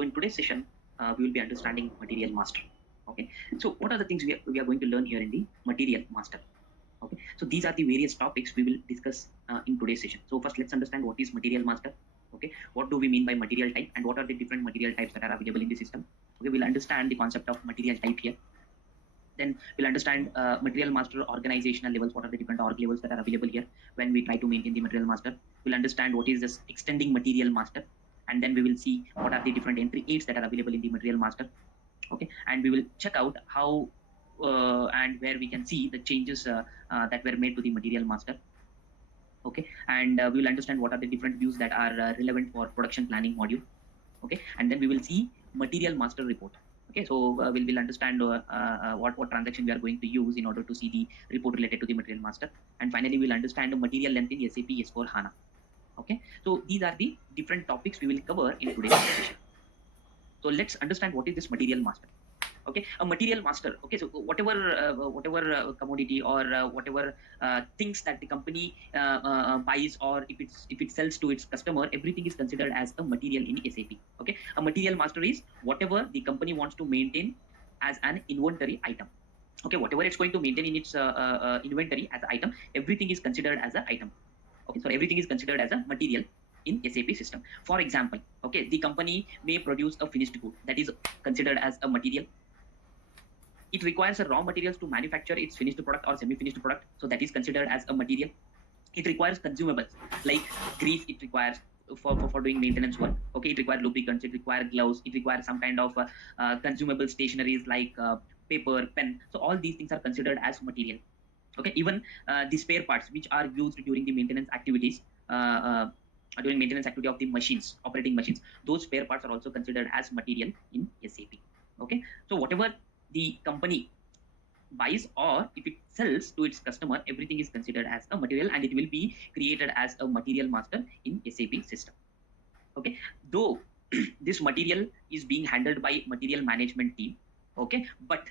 So in today's session, we will be understanding material master. Okay. So what are the things we are going to learn here in the material master? Okay. So these are the various topics we will discuss in today's session. So first, let's understand what is material master. Okay. What do we mean by material type, and what are the different material types that are available in the system? Okay. We'll understand the concept of material type here. Then we'll understand material master organizational levels. What are the different org levels that are available here when we try to maintain the material master? We'll understand what is this extending material master, and then we will see what are the different entry aids that are available in the material master. Okay, and we will check out how and where we can see the changes that were made to the material master. Okay, and we will understand what are the different views that are relevant for production planning module. Okay, and then we will see material master report. Okay, so we'll understand what transaction we are going to use in order to see the report related to the material master, and finally we'll understand the material length in SAP S4 HANA. Okay, so these are the different topics we will cover in today's session. So let's understand what is this material master. Okay, a material master. Okay, so whatever commodity or whatever things that the company buys, or if it sells to its customer, everything is considered as a material in SAP. Okay, a material master is whatever the company wants to maintain as an inventory item. Okay, whatever it's going to maintain in its inventory as an item, everything is considered as an item. Okay, so everything is considered as a material in SAP system. For example, okay, the company may produce a finished good that is considered as a material. It requires a raw materials to manufacture its finished product or semi-finished product, so that is considered as a material. It requires consumables like grease. It requires for doing maintenance work. Okay, it requires lubricants, it requires gloves, it requires some kind of consumable stationaries like paper, pen. So all these things are considered as material. Okay, even the spare parts which are used during the maintenance activities, during maintenance activity of the machines, operating machines, those spare parts are also considered as material in SAP. Okay, so whatever the company buys or if it sells to its customer, everything is considered as a material, and it will be created as a material master in SAP system. Okay, though this material is being handled by material management team. Okay, but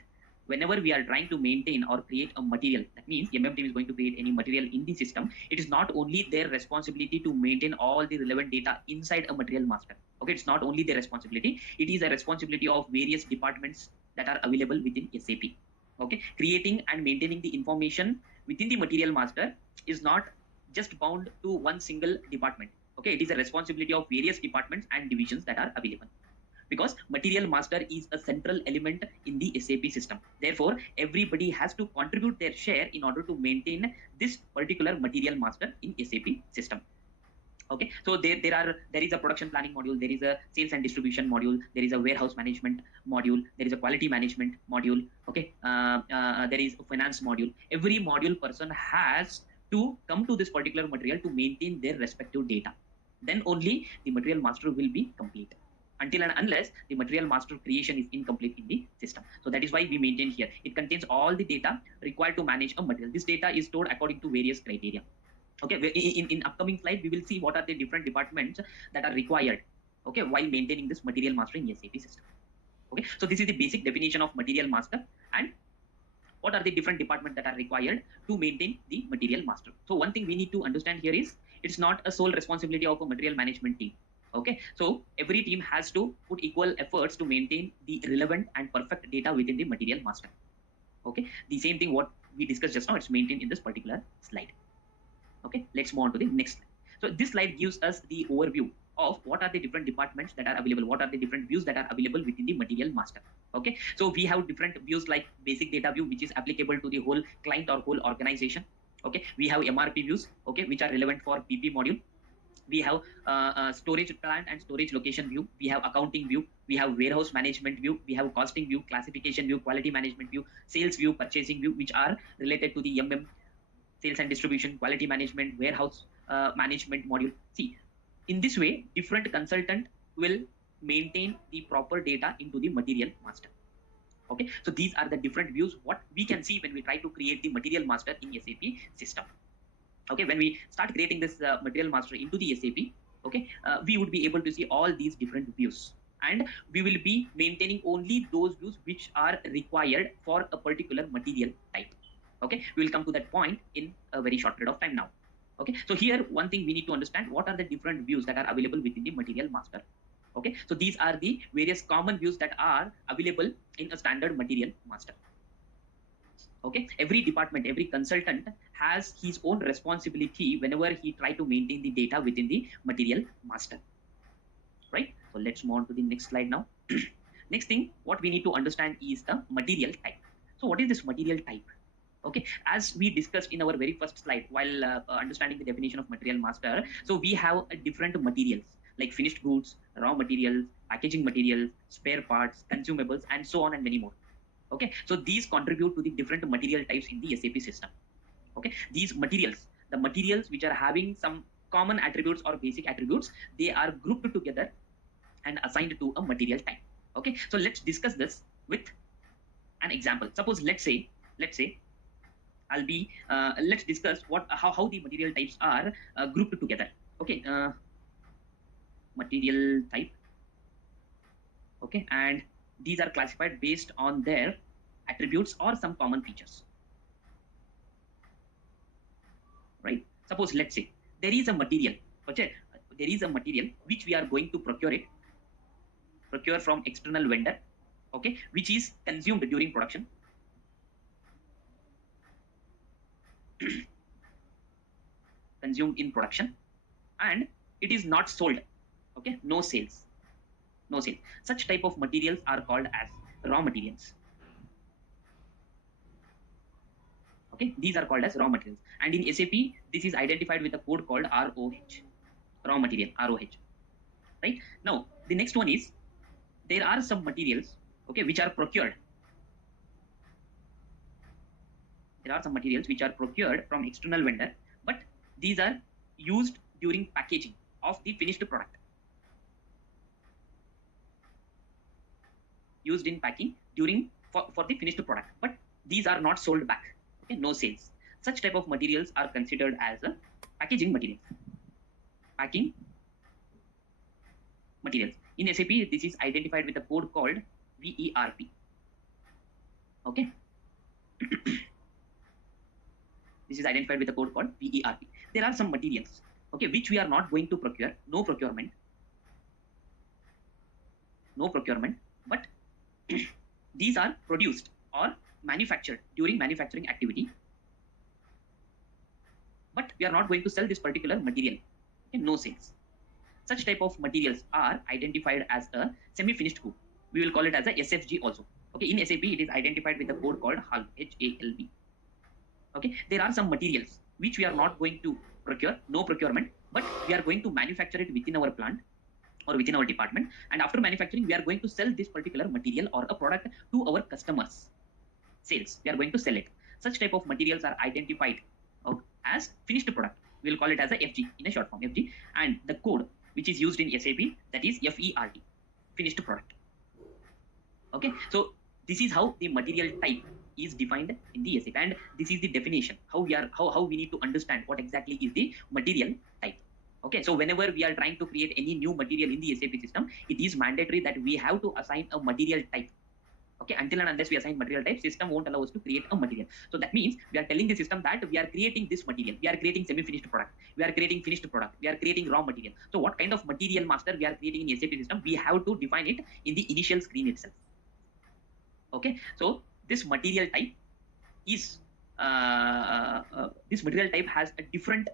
whenever we are trying to maintain or create a material, that means MM team is going to create any material in the system, it is not only their responsibility to maintain all the relevant data inside a material master. Okay, it's not only their responsibility, it is a responsibility of various departments that are available within SAP. Okay, creating and maintaining the information within the material master is not just bound to one single department. Okay, it is a responsibility of various departments and divisions that are available, because material master is a central element in the SAP system. Therefore, everybody has to contribute their share in order to maintain this particular material master in SAP system. Okay, so there is a production planning module, there is a sales and distribution module, there is a warehouse management module, there is a quality management module. Okay, there is a finance module. Every module person has to come to this particular material to maintain their respective data. Then only the material master will be complete. Until and unless the material master creation is incomplete in the system. So that is why we maintain here. It contains all the data required to manage a material. This data is stored according to various criteria. Okay, in upcoming slide we will see what are the different departments that are required, okay, while maintaining this material master in SAP system. Okay, so this is the basic definition of material master, and what are the different departments that are required to maintain the material master. So one thing we need to understand here is it's not a sole responsibility of a material management team. Okay, so every team has to put equal efforts to maintain the relevant and perfect data within the material master. Okay, the same thing what we discussed just now, it's maintained in this particular slide. Okay, let's move on to the next slide. So this slide gives us the overview of what are the different departments that are available, what are the different views that are available within the material master. Okay, so we have different views like basic data view, which is applicable to the whole client or whole organization. Okay, we have MRP views, okay, which are relevant for PP module. We have storage plant and storage location view, we have accounting view, we have warehouse management view, we have costing view, classification view, quality management view, sales view, purchasing view, which are related to the sales and distribution, quality management, warehouse management module. See, in this way, different consultant will maintain the proper data into the material master. Okay, so these are the different views what we can see when we try to create the material master in SAP system. Okay, when we start creating this material master into the SAP, okay, we would be able to see all these different views, and we will be maintaining only those views which are required for a particular material type. Okay, we will come to that point in a very short period of time now. Okay, so here one thing we need to understand, what are the different views that are available within the material master. Okay, so these are the various common views that are available in a standard material master. Okay, every department, every consultant has his own responsibility whenever he try to maintain the data within the material master, right? So let's move on to the next slide now. Next thing, what we need to understand is the material type. So what is this material type? Okay, as we discussed in our very first slide while understanding the definition of material master, so we have different materials like finished goods, raw materials, packaging materials, spare parts, consumables, and so on and many more. Okay, so these contribute to the different material types in the SAP system. Okay, these materials, the materials which are having some common attributes or basic attributes, they are grouped together and assigned to a material type. Okay, so let's discuss this with an example. Suppose let's say I'll be let's discuss how the material types are grouped together. Okay, material type. Okay, and these are classified based on their attributes or some common features, right? Suppose let's say there is a material, okay, there is a material which we are going to procure from external vendor, okay, which is consumed during production. Consumed in production, and it is not sold. Okay, no sales. Such type of materials are called as raw materials. Okay, these are called as raw materials, and in SAP this is identified with a code called ROH, raw material, ROH. Right, now the next one is there are some materials, okay, which are procured. There are some materials which are procured from external vendor, but these are used during packaging of the finished product. Used in packing during for the finished product, but these are not sold back. Okay, no sales. Such type of materials are considered as a packaging materials. Packing materials. In SAP, this is identified with a code called VERP. Okay. This is identified with a code called VERP. There are some materials, okay, which we are not going to procure, no procurement, but these are produced or manufactured during manufacturing activity, but we are not going to sell this particular material. Okay, no sales. Such type of materials are identified as a semi-finished good. We will call it as a SFG also. Okay, in SAP it is identified with a code called HALB, H-A-L-B. Okay, there are some materials which we are not going to procure, no procurement, but we are going to manufacture it within our plant or within our department, and after manufacturing we are going to sell this particular material or a product to our customers. Sales, we are going to sell it. Such type of materials are identified as finished product. We will call it as a FG, in a short form, FG, and the code which is used in SAP, that is FERT, finished product. Okay, so this is how the material type is defined in the SAP, and this is the definition how we need to understand what exactly is the material type. Okay, so whenever we are trying to create any new material in the SAP system, it is mandatory that we have to assign a material type. Okay, until and unless we assign material type, system won't allow us to create a material. So that means we are telling the system that we are creating this material, we are creating semi-finished product, we are creating finished product, we are creating raw material. So what kind of material master we are creating in SAP system, we have to define it in the initial screen itself. Okay, so this material type is this material type has a different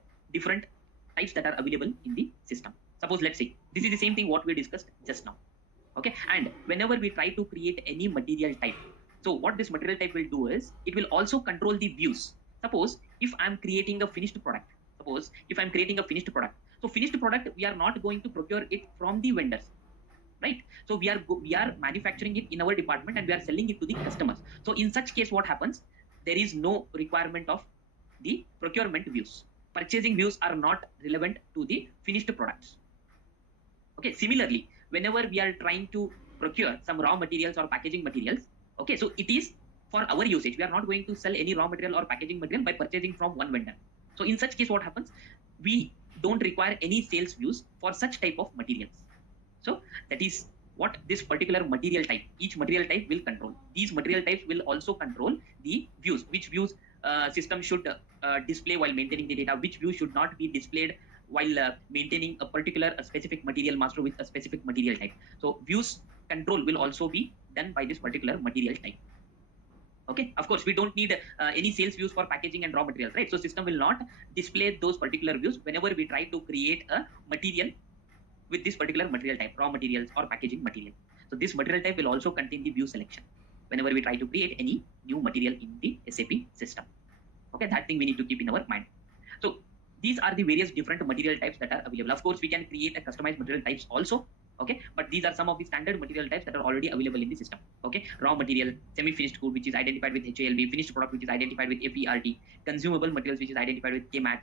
types that are available in the system. Suppose let's say this is the same thing what we discussed just now. Okay, and whenever we try to create any material type, so what this material type will do is it will also control the views. Suppose if I'm creating a finished product, so finished product we are not going to procure it from the vendors, right? So we are manufacturing it in our department and we are selling it to the customers. So in such case what happens, there is no requirement of the procurement views. Purchasing views are not relevant to the finished products. Okay, similarly, whenever we are trying to procure some raw materials or packaging materials, okay, so it is for our usage. We are not going to sell any raw material or packaging material by purchasing from one vendor. So in such case what happens, we don't require any sales views for such type of materials. So that is what this particular material type, each material type will control. These material types will also control the views, which views system should display while maintaining the data, which view should not be displayed while maintaining a specific material master with a specific material type. So views control will also be done by this particular material type. Okay, of course we don't need any sales views for packaging and raw materials, right? So system will not display those particular views whenever we try to create a material with this particular material type, raw materials or packaging material. So this material type will also contain the view selection whenever we try to create any new material in the SAP system. Okay, that thing we need to keep in our mind. So these are the various different material types that are available. Of course we can create a customized material types also. Okay, but these are some of the standard material types that are already available in the system. Okay, raw material, semi-finished good, which is identified with HALB, finished product, which is identified with FERT, consumable materials, which is identified with KMAT.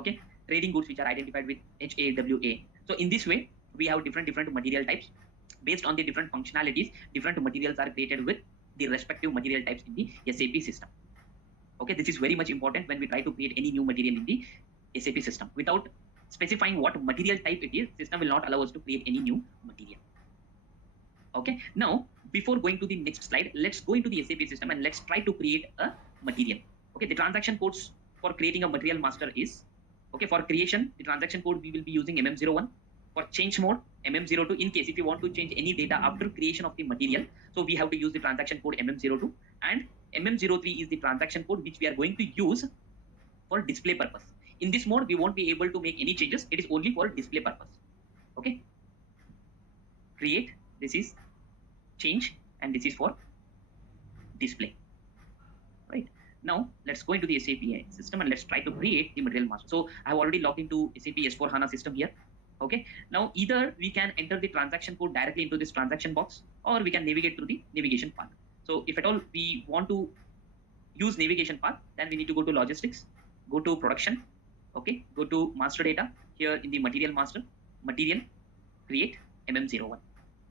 Okay, trading goods, which are identified with HAWA. So in this way, we have different material types. Based on the different functionalities, different materials are created with the respective material types in the SAP system. Okay, this is very much important when we try to create any new material in the SAP system. Without specifying what material type it is, system will not allow us to create any new material. Okay, now before going to the next slide, let's go into the SAP system and let's try to create a material. Okay, the transaction codes for creating a material master is, okay, for creation, the transaction code we will be using MM01. For change mode, MM02. In case if you want to change any data after creation of the material, so we have to use the transaction code MM02, and MM03 is the transaction code which we are going to use for display purpose. In this mode, we won't be able to make any changes. It is only for display purpose. Okay. Create, this is change, and this is for display. Right. Now let's go into the SAP system and let's try to create the material master. So I have already logged into SAP S4HANA system here. Okay. Now either we can enter the transaction code directly into this transaction box, or we can navigate through the navigation path. So if at all we want to use navigation path, then we need to go to logistics, go to production. Okay, go to master data here in the material master, material, create MM01.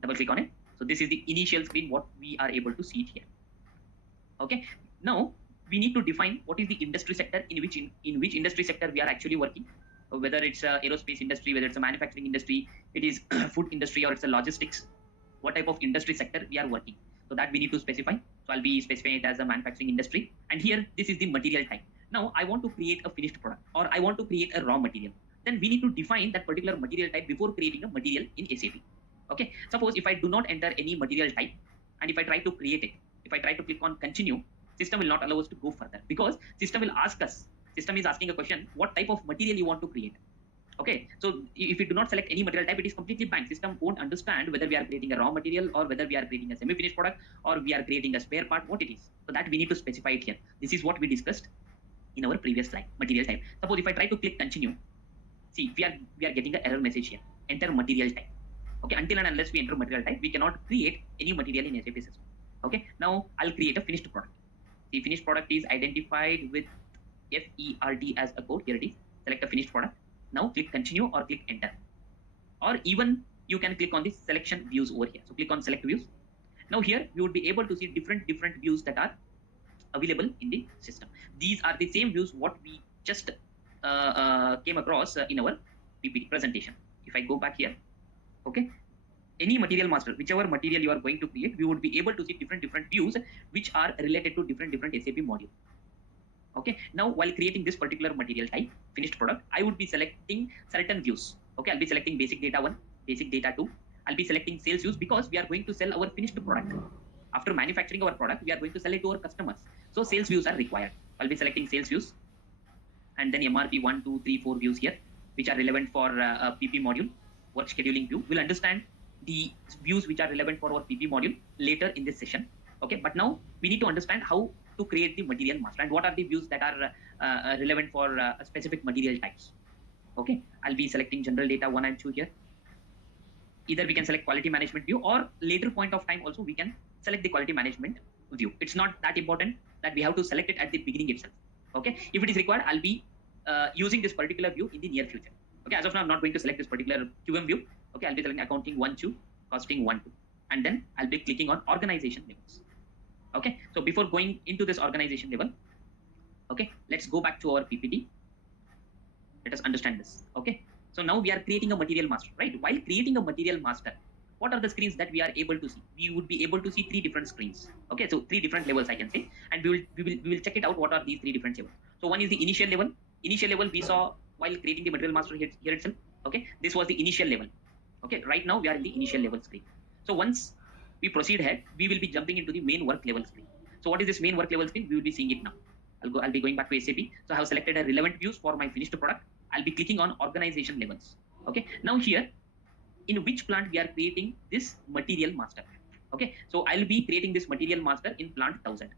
Double click on it. So this is the initial screen what we are able to see it here. Okay, now we need to define what is the industry sector in which industry sector we are actually working. Whether it's a aerospace industry, whether it's a manufacturing industry, it is food industry, or it's a logistics. What type of industry sector we are working? So that we need to specify. So I'll be specifying it as a manufacturing industry. And here, this is the material type. Now I want to create a finished product, or I want to create a raw material. Then we need to define that particular material type before creating a material in SAP. Okay. Suppose if I do not enter any material type, and if I try to create it, if I try to click on continue, system will not allow us to go further, because system will ask us, system is asking a question, what type of material you want to create. Okay, so if we do not select any material type, it is completely blank. System won't understand whether we are creating a raw material, or whether we are creating a semi-finished product, or we are creating a spare part, what it is. So that we need to specify it here. This is what we discussed in our previous slide, material type. Suppose if I try to click continue, see, we are getting an error message here, enter material type. Okay, until and unless we enter material type, we cannot create any material in SAP system. Okay, now I'll create a finished product. The finished product is identified with FERT as a code. Here it is. Select a finished product. Now click continue or click enter. Or even you can click on the selection views over here. So click on select views. Now here you would be able to see different views that are available in the system. These are the same views what we just came across in our PPT presentation. If I go back here, okay, any material master, whichever material you are going to create, we would be able to see different views which are related to different SAP module. Okay, now while creating this particular material type, finished product, I would be selecting certain views. Okay, I'll be selecting basic data 1, basic data 2. I'll be selecting sales views because we are going to sell our finished product. After manufacturing our product, we are going to sell it to our customers. So sales views are required. I'll be selecting sales views, and then MRP 1, 2, 3, 4 views here, which are relevant for PP module, work scheduling view. We'll understand the views which are relevant for our PP module later in this session. Okay, but now we need to understand how to create the material master and what are the views that are relevant for specific material types. Okay, I'll be selecting general data 1 and 2 here. Either we can select quality management view, or later point of time also we can select the quality management view. It's not that important that we have to select it at the beginning itself. Okay, if it is required, I'll be using this particular view in the near future. Okay, as of now, I'm not going to select this particular QM view. Okay, I'll be selecting accounting 1, 2, costing 1, 2, and then I'll be clicking on organization levels. Okay, so before going into this organization level, okay, let's go back to our PPT. Let us understand this. Okay, so now we are creating a material master, right? While creating a material master, what are the screens that we are able to see? We would be able to see 3 different screens. Okay, so 3 different levels I can say, and we will check it out. What are these 3 different levels? So one is the initial level. Initial level, we saw while creating the material master here itself. Okay, this was the initial level. Okay, right now we are in the initial level screen. So once we proceed ahead, we will be jumping into the main work level screen. So what is this main work level screen? We will be seeing it now. I'll be going back to SAP. So I have selected a relevant views for my finished product. I'll be clicking on organization levels. Okay, now here, in which plant we are creating this material master. Okay, so I'll be creating this material master in plant 1000.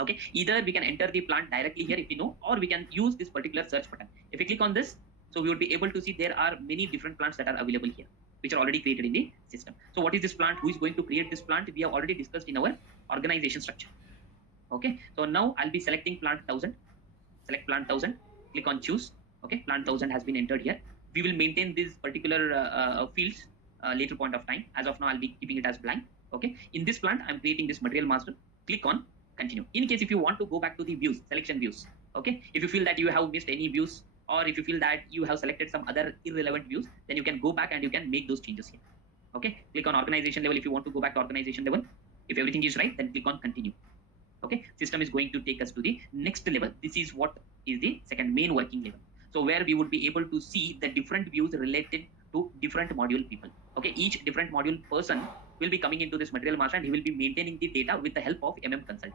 Okay, either we can enter the plant directly here if we know, or we can use this particular search button. If we click on this, so we will be able to see there are many different plants that are available here, which are already created in the system. So what is this plant? Who is going to create this plant? We have already discussed in our organization structure. Okay, so now I'll be selecting plant 1000. Select plant 1000, click on choose. Okay, plant 1000 has been entered here. We will maintain these particular fields later point of time. As of now, I'll be keeping it as blank. Okay, in this plant, I'm creating this material master. Click on continue. In case if you want to go back to the views, selection views. Okay, if you feel that you have missed any views, or if you feel that you have selected some other irrelevant views, then you can go back and you can make those changes here. Okay, click on organization level if you want to go back to organization level. If everything is right, then click on continue. Okay, system is going to take us to the next level. This is what is the second main working level. So where we would be able to see the different views related to different module people. Okay, each different module person will be coming into this material master and he will be maintaining the data with the help of consultant.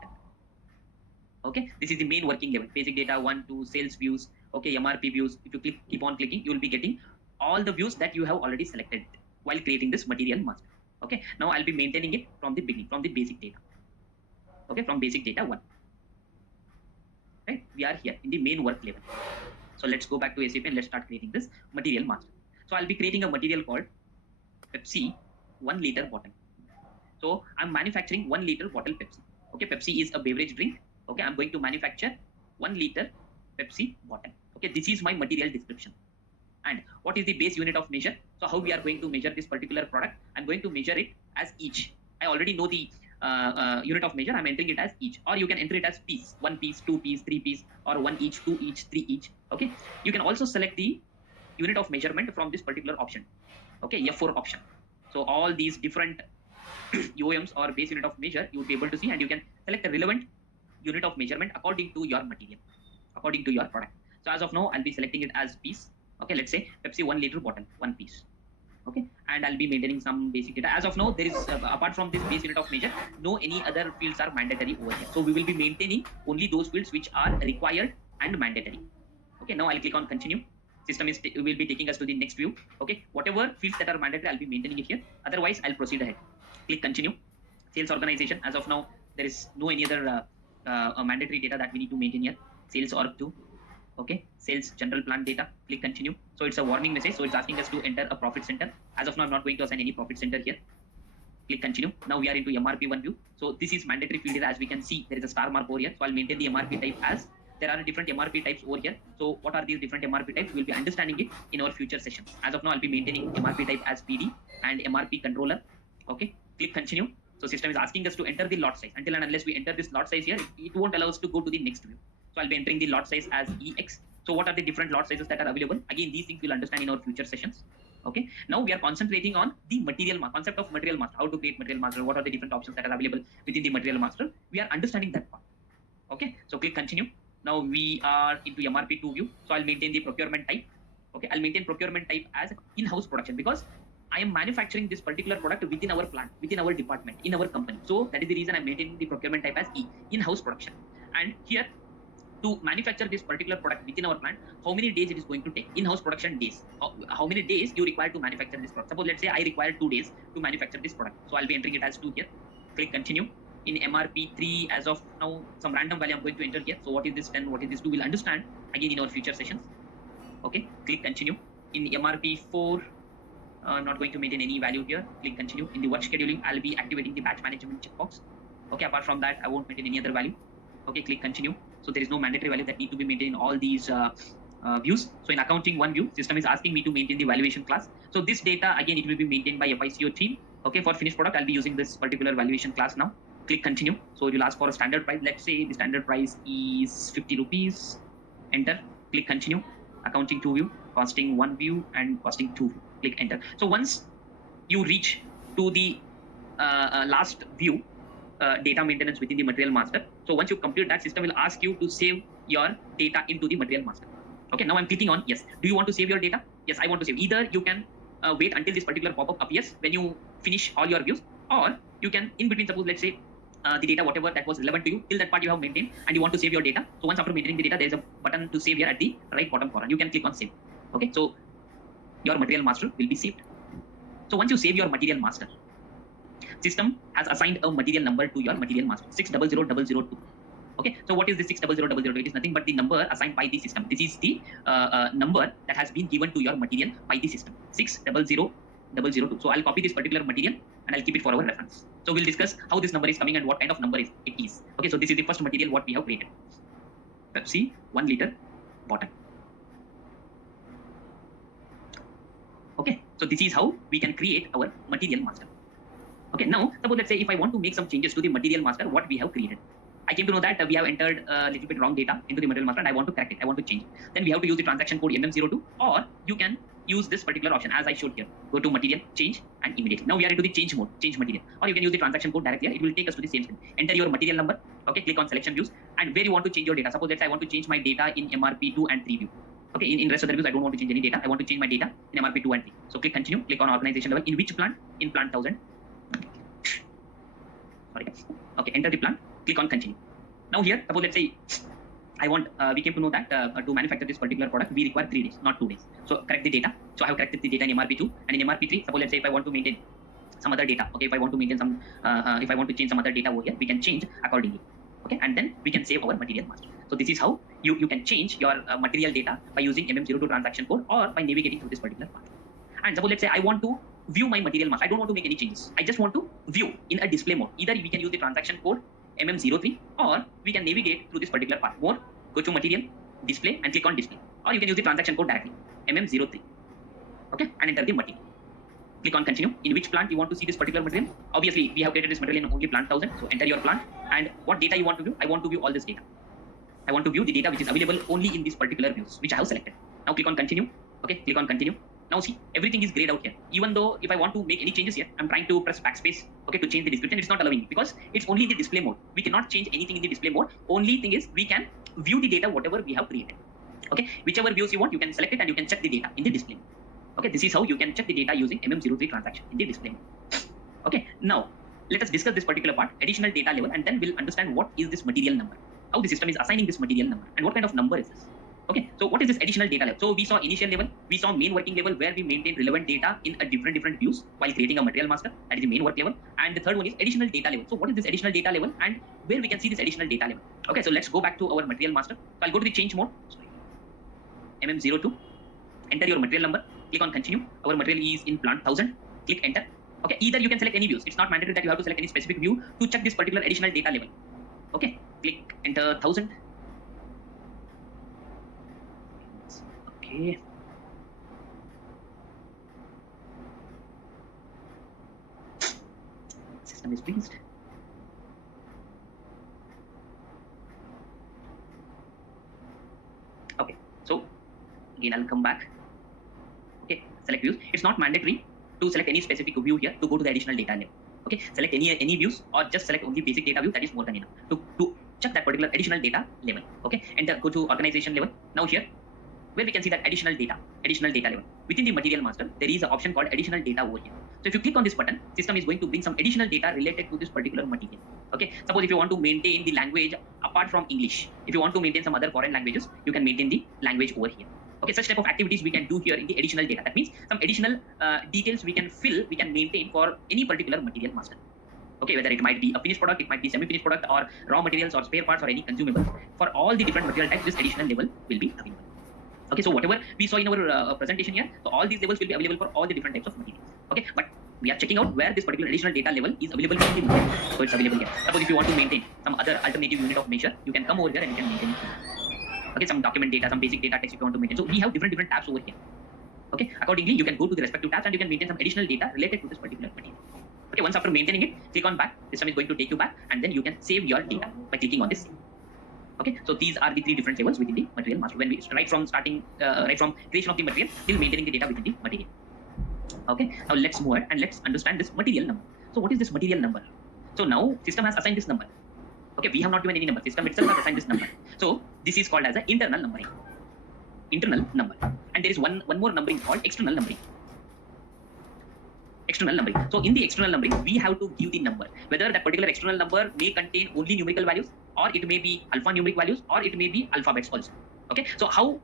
Okay, this is the main working level. Basic data 1, 2, sales views. Okay, MRP views. If you keep on clicking, you will be getting all the views that you have already selected while creating this material master. Okay, now I'll be maintaining it from the beginning, from the basic data. Okay, from basic data 1. Right, we are here in the main work level. So let's go back to SAP and let's start creating this material master. So I'll be creating a material called Pepsi 1 liter bottle. So I'm manufacturing 1 liter bottle Pepsi. Okay, Pepsi is a beverage drink. Okay, I'm going to manufacture 1 liter Pepsi bottle. Okay, this is my material description. And what is the base unit of measure? So how we are going to measure this particular product? I'm going to measure it as each. I already know the unit of measure. I'm entering it as each, or you can enter it as piece, 1 piece, 2 piece, 3 piece, or 1 each, 2 each, 3 each. Okay, you can also select the unit of measurement from this particular option. Okay, F4 option. So all these different UOMs or base unit of measure you will be able to see, and you can select a relevant unit of measurement according to your material, according to your product. So as of now, I'll be selecting it as piece. Okay, let's say Pepsi 1 liter bottle, 1 piece. Okay, and I'll be maintaining some basic data. As of now, there is apart from this base unit of measure, no any other fields are mandatory over here. So we will be maintaining only those fields which are required and mandatory. Okay, now I'll click on continue. System will be taking us to the next view. Okay, whatever fields that are mandatory, I'll be maintaining it here. Otherwise, I'll proceed ahead. Click continue. Sales organization. As of now, there is no any other mandatory data that we need to maintain here. Sales org 2. Okay, sales general plant data. Click continue. So it's a warning message. So it's asking us to enter a profit center. As of now, I'm not going to assign any profit center here. Click continue. Now we are into MRP1 view. So this is mandatory field data. As we can see, there is a star mark over here. So I'll maintain the MRP type as. There are different MRP types over here. So what are these different MRP types? We'll be understanding it in our future sessions. As of now, I'll be maintaining MRP type as PD and MRP controller. Okay, click continue. So system is asking us to enter the lot size. Until and unless we enter this lot size here, it won't allow us to go to the next view. So I'll be entering the lot size as EX. So what are the different lot sizes that are available? Again, these things we'll understand in our future sessions. Okay, now we are concentrating on the material concept of material master, how to create material master, what are the different options that are available within the material master. We are understanding that part. Okay, so click continue. Now we are into MRP2 view. So I'll maintain the procurement type. Okay, I'll maintain procurement type as in-house production because I am manufacturing this particular product within our plant, within our department, in our company. So that is the reason I'm maintaining the procurement type as in-house production. And here, to manufacture this particular product within our plant, how many days it is going to take? In-house production days. How many days you require to manufacture this product? Suppose let's say I require 2 days to manufacture this product. So I'll be entering it as 2 here. Click continue. In MRP3, as of now, some random value I'm going to enter here. So what is this 10? What is this 2? We'll understand again in our future sessions. Okay, click continue. In MRP4, not going to maintain any value here. Click continue. In the work scheduling, I'll be activating the batch management checkbox. Okay, apart from that, I won't maintain any other value. Okay, click continue. So there is no mandatory value that need to be maintained in all these views. So in accounting 1 view, system is asking me to maintain the valuation class. So this data, again, it will be maintained by FICO team. Okay, for finished product, I'll be using this particular valuation class now. Click continue. So it will ask for a standard price. Let's say the standard price is 50 rupees. Enter. Click continue. Accounting 2 view, costing 1 view, and costing 2 view. Click enter. So once you reach to the last view, data maintenance within the material master. So once you complete that, system will ask you to save your data into the material master. Okay, now I'm clicking on yes. Do you want to save your data? Yes, I want to save. Either you can wait until this particular pop-up appears when you finish all your views, or you can in between, suppose let's say the data whatever that was relevant to you till that part you have maintained and you want to save your data. So once after maintaining the data, there is a button to save here at the right bottom corner. You can click on save. Okay, so your material master will be saved. So once you save your material master, system has assigned a material number to your material master, 600002. Okay, so what is the 600002? It is nothing but the number assigned by the system. This is the number that has been given to your material by the system, 600002. So I'll copy this particular material and I'll keep it for our reference. So we'll discuss how this number is coming and what kind of number it is. Okay, so this is the first material what we have created. Pepsi 1 liter bottle. Okay, so this is how we can create our material master. Okay, now suppose let's say if I want to make some changes to the material master, what we have created. I came to know that we have entered a little bit wrong data into the material master and I want to correct it. I want to change it. Then we have to use the transaction code MM02, or you can use this particular option as I showed here. Go to material, change, and immediately. Now we are into the change mode, change material. Or you can use the transaction code directly here. It will take us to the same screen. Enter your material number. Okay, click on selection views and where you want to change your data. Suppose let's say I want to change my data in MRP2 and 3 view. Okay, in rest of the views I don't want to change any data. I want to change my data in MRP2 and 3. So click continue, click on organization level. In which plant? In plant 1000. Sorry. Okay, enter the plant, click on continue. Now here, suppose let's say I want, we came to know that to manufacture this particular product, we require 3 days, not 2 days. So correct the data. So I have corrected the data in MRP2 and in MRP3. Suppose let's say if I want to maintain some other data, okay, if I want to maintain some, if I want to change some other data over here, we can change accordingly. Okay, and then we can save our material master. So this is how you can change your material data by using MM02 transaction code or by navigating through this particular path. And suppose let's say I want to view my material master. I don't want to make any changes. I just want to view in a display mode. Either we can use the transaction code MM03 or we can navigate through this particular path. More, go to material, display and click on display. Or you can use the transaction code directly, MM03. Okay, and enter the material. Click on continue. In which plant you want to see this particular material? Obviously, we have created this material in only plant 1000. So enter your plant and what data you want to view. I want to view all this data. I want to view the data which is available only in this particular views, which I have selected. Now click on continue. Okay, click on continue. Now see, everything is grayed out here. Even though if I want to make any changes here, I'm trying to press backspace, okay, to change the description. It's not allowing me because it's only the display mode. We cannot change anything in the display mode. Only thing is we can view the data whatever we have created. Okay, whichever views you want, you can select it and you can check the data in the display mode. Okay, this is how you can check the data using MM03 transaction in the display mode. Okay, now let us discuss this particular part, additional data level, and then we'll understand what is this material number, how the system is assigning this material number, and what kind of number is this. Okay, so what is this additional data level? So we saw initial level, we saw main working level where we maintain relevant data in a different views while creating a material master. That is the main work level. And the third one is additional data level. So what is this additional data level and where we can see this additional data level? Okay, so let's go back to our material master. So I'll go to the change mode, MM02, enter your material number, click on continue. Our material is in plant 1000, click enter. Okay, either you can select any views. It's not mandatory that you have to select any specific view to check this particular additional data level. Okay, click enter 1000. Okay. System is pleased. Okay, so again I'll come back. Okay, select views. It's not mandatory to select any specific view here to go to the additional data level. Okay, select any views or just select only basic data view. That is more than enough to check that particular additional data level. Okay, enter, go to organization level. Now here, where we can see that additional data level. Within the material master, there is an option called additional data over here. So if you click on this button, system is going to bring some additional data related to this particular material. Okay, suppose if you want to maintain the language apart from English, if you want to maintain some other foreign languages, you can maintain the language over here. Okay, such type of activities we can do here in the additional data. That means some additional details we can maintain for any particular material master. Okay, whether it might be a finished product, it might be semi-finished product, or raw materials, or spare parts, or any consumables. For all the different material types, this additional level will be available. Okay, so whatever we saw in our presentation here, so all these levels will be available for all the different types of materials. Okay, but we are checking out where this particular additional data level is available in the material. So it's available here. Suppose if you want to maintain some other alternative unit of measure, you can come over here and you can maintain it. Okay, some document data, some basic data text if you want to maintain. So we have different tabs over here. Okay, accordingly you can go to the respective tabs and you can maintain some additional data related to this particular material. Okay, once after maintaining it, click on back. System is going to take you back, and then you can save your data by clicking on this save. Okay, so these are the 3 different levels within the material master. When we right from creation of the material till maintaining the data within the material. Okay, now let's move ahead and let's understand this material number. So what is this material number? So now system has assigned this number. Okay, we have not given any number. System itself has assigned this number. So this is called as an internal numbering. internal number, and there is one more numbering called external numbering. External numbering. So in the external numbering, we have to give the number, whether that particular external number may contain only numerical values, or it may be alphanumeric values, or it may be alphabets also. Okay, so how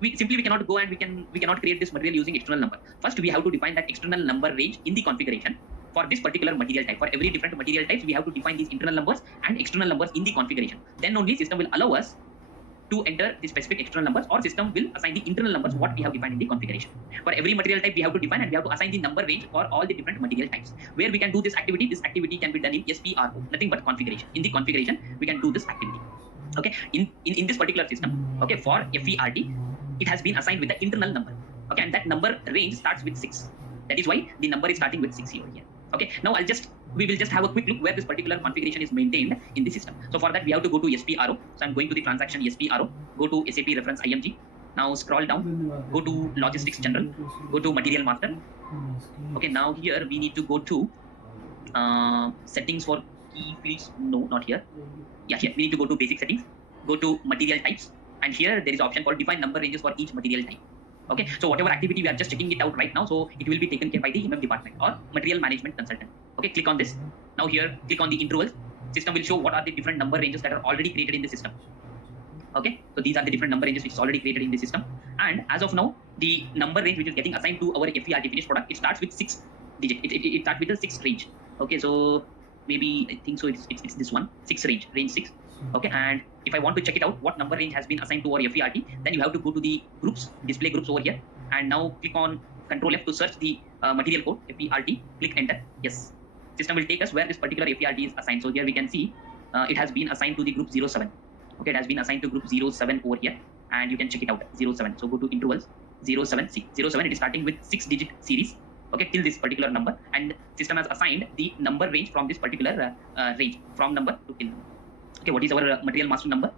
we cannot go and we cannot create this material using external number. First, we have to define that external number range in the configuration for this particular material type. For every different material types, we have to define these internal numbers and external numbers in the configuration. Then only system will allow us to enter the specific external numbers, or system will assign the internal numbers what we have defined in the configuration. For every material type, we have to define and we have to assign the number range for all the different material types. Where we can do this activity can be done in SPRO, nothing but configuration. In the configuration, we can do this activity. Okay, in this particular system, okay, for FERT, it has been assigned with the internal number. Okay, and that number range starts with 6. That is why the number is starting with 6 here. Okay, now we will just have a quick look where this particular configuration is maintained in the system. So for that, we have to go to SPRO. So I'm going to the transaction SPRO, go to SAP reference IMG. Now scroll down, go to logistics general, go to material master. Okay, now here we need to go to settings for key fields. No, not here. Yeah, here we need to go to basic settings, go to material types, and here there is option called define number ranges for each material type. Okay, so whatever activity we are just checking it out right now, so it will be taken care by the MM department or material management consultant. Okay, click on this. Now here, click on the intervals. System will show what are the different number ranges that are already created in the system. Okay, so these are the different number ranges which is already created in the system. And as of now, the number range which is getting assigned to our FERT finished product, it starts with 6 digit. It starts with a 6 range. Okay, so maybe I think so it's this one, 6 range 6. Okay, and if I want to check it out, what number range has been assigned to our FERT, then you have to go to the groups, display groups over here, and now click on Control F to search the material code FERT. Click enter. Yes, system will take us where this particular FERT is assigned. So here we can see it has been assigned to the group 07. Okay, it has been assigned to group 07 over here, and you can check it out 07. So go to intervals 07C. 07, it is starting with 6-digit series. Okay, till this particular number, and system has assigned the number range from this particular range, from number to till number. Okay, what is our material master number?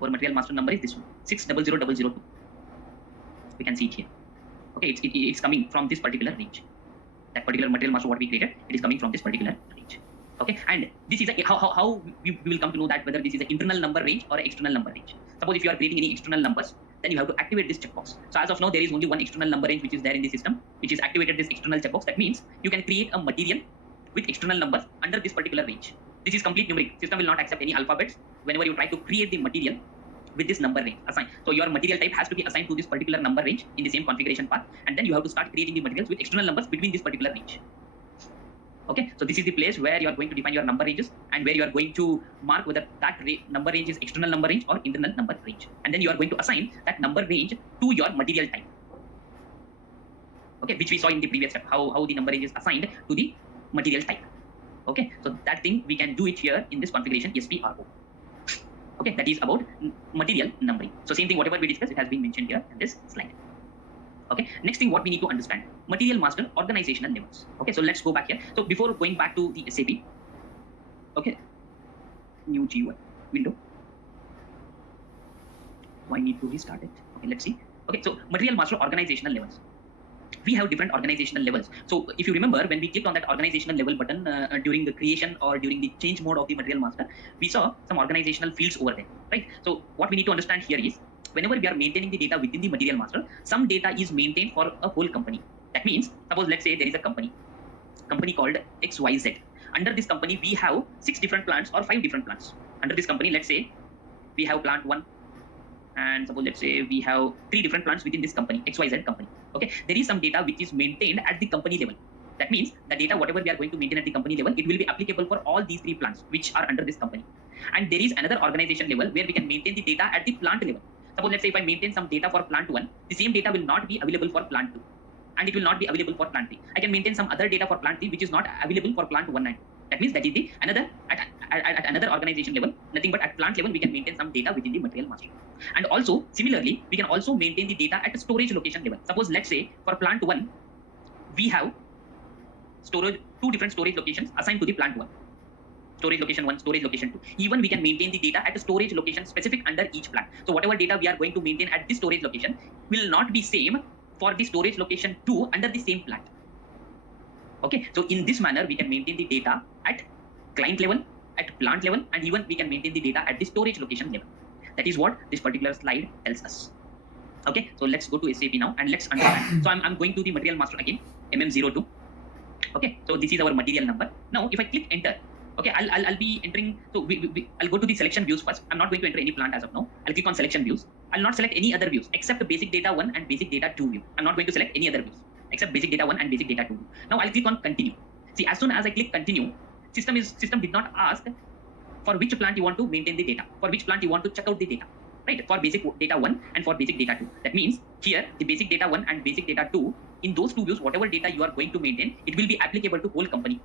Our material master number is this one, 600002. We can see it here. Okay, it's coming from this particular range. That particular material master what we created, it is coming from this particular range. Okay, and this is how we will come to know that whether this is an internal number range or an external number range. Suppose if you are creating any external numbers, then you have to activate this checkbox. So as of now, there is only one external number range which is there in the system, which is activated this external checkbox. That means you can create a material with external numbers under this particular range. This is complete numeric. System will not accept any alphabets whenever you try to create the material with this number range assigned. So your material type has to be assigned to this particular number range in the same configuration path, and then you have to start creating the materials with external numbers between this particular range. Okay, so this is the place where you are going to define your number ranges and where you are going to mark whether that number range is external number range or internal number range, and then you are going to assign that number range to your material type. Okay, which we saw in the previous step, how the number range is assigned to the material type. Okay, so that thing we can do it here in this configuration SPRO. Okay, that is about material numbering. So same thing, whatever we discussed, it has been mentioned here in this slide. Okay, next thing what we need to understand, material master organizational levels. Okay, so let's go back here. So before going back to the SAP, okay, new GUI window. I need to restart it. Okay, let's see. Okay, so material master organizational levels. We have different organizational levels. So if you remember, when we clicked on that organizational level button during the creation or during the change mode of the material master, we saw some organizational fields over there, right? So what we need to understand here is, whenever we are maintaining the data within the material master, some data is maintained for a whole company. That means, suppose let's say there is a company called XYZ. Under this company, we have 6 different plants or 5 different plants. Under this company, let's say we have plant 1, and suppose let's say we have 3 different plants within this company, XYZ company. Okay, there is some data which is maintained at the company level. That means the data, whatever we are going to maintain at the company level, it will be applicable for all these 3 plants which are under this company. And there is another organization level where we can maintain the data at the plant level. Suppose let's say if I maintain some data for plant 1, the same data will not be available for plant 2, and it will not be available for plant 3. I can maintain some other data for plant 3 which is not available for plant 1 and 2. That means that is the another at another organization level, nothing but at plant level we can maintain some data within the material master. And also similarly, we can also maintain the data at a storage location level. Suppose let's say for plant 1, we have 2 different storage locations assigned to the plant 1. Storage location 1, storage location 2. Even we can maintain the data at a storage location specific under each plant. So whatever data we are going to maintain at this storage location will not be same for the storage location 2 under the same plant. Okay, so in this manner we can maintain the data at client level, at plant level, and even we can maintain the data at the storage location level. That is what this particular slide tells us. Okay, so let's go to SAP now and let's understand. So I'm going to the material master again, MM02. Okay, so this is our material number. Now if I click enter, okay, I'll be entering. So I'll go to the selection views first. I'm not going to enter any plant as of now. I'll click on selection views. I'll not select any other views except basic data 1 and basic data 2 view. I'm not going to select any other views except basic data 1 and basic data 2 view. Now I'll click on continue. See, as soon as I click continue, system did not ask for which plant you want to maintain the data, for which plant you want to check out the data, right? For basic data 1 and for basic data 2. That means here the basic data 1 and basic data 2, in those two views, whatever data you are going to maintain, it will be applicable to whole company.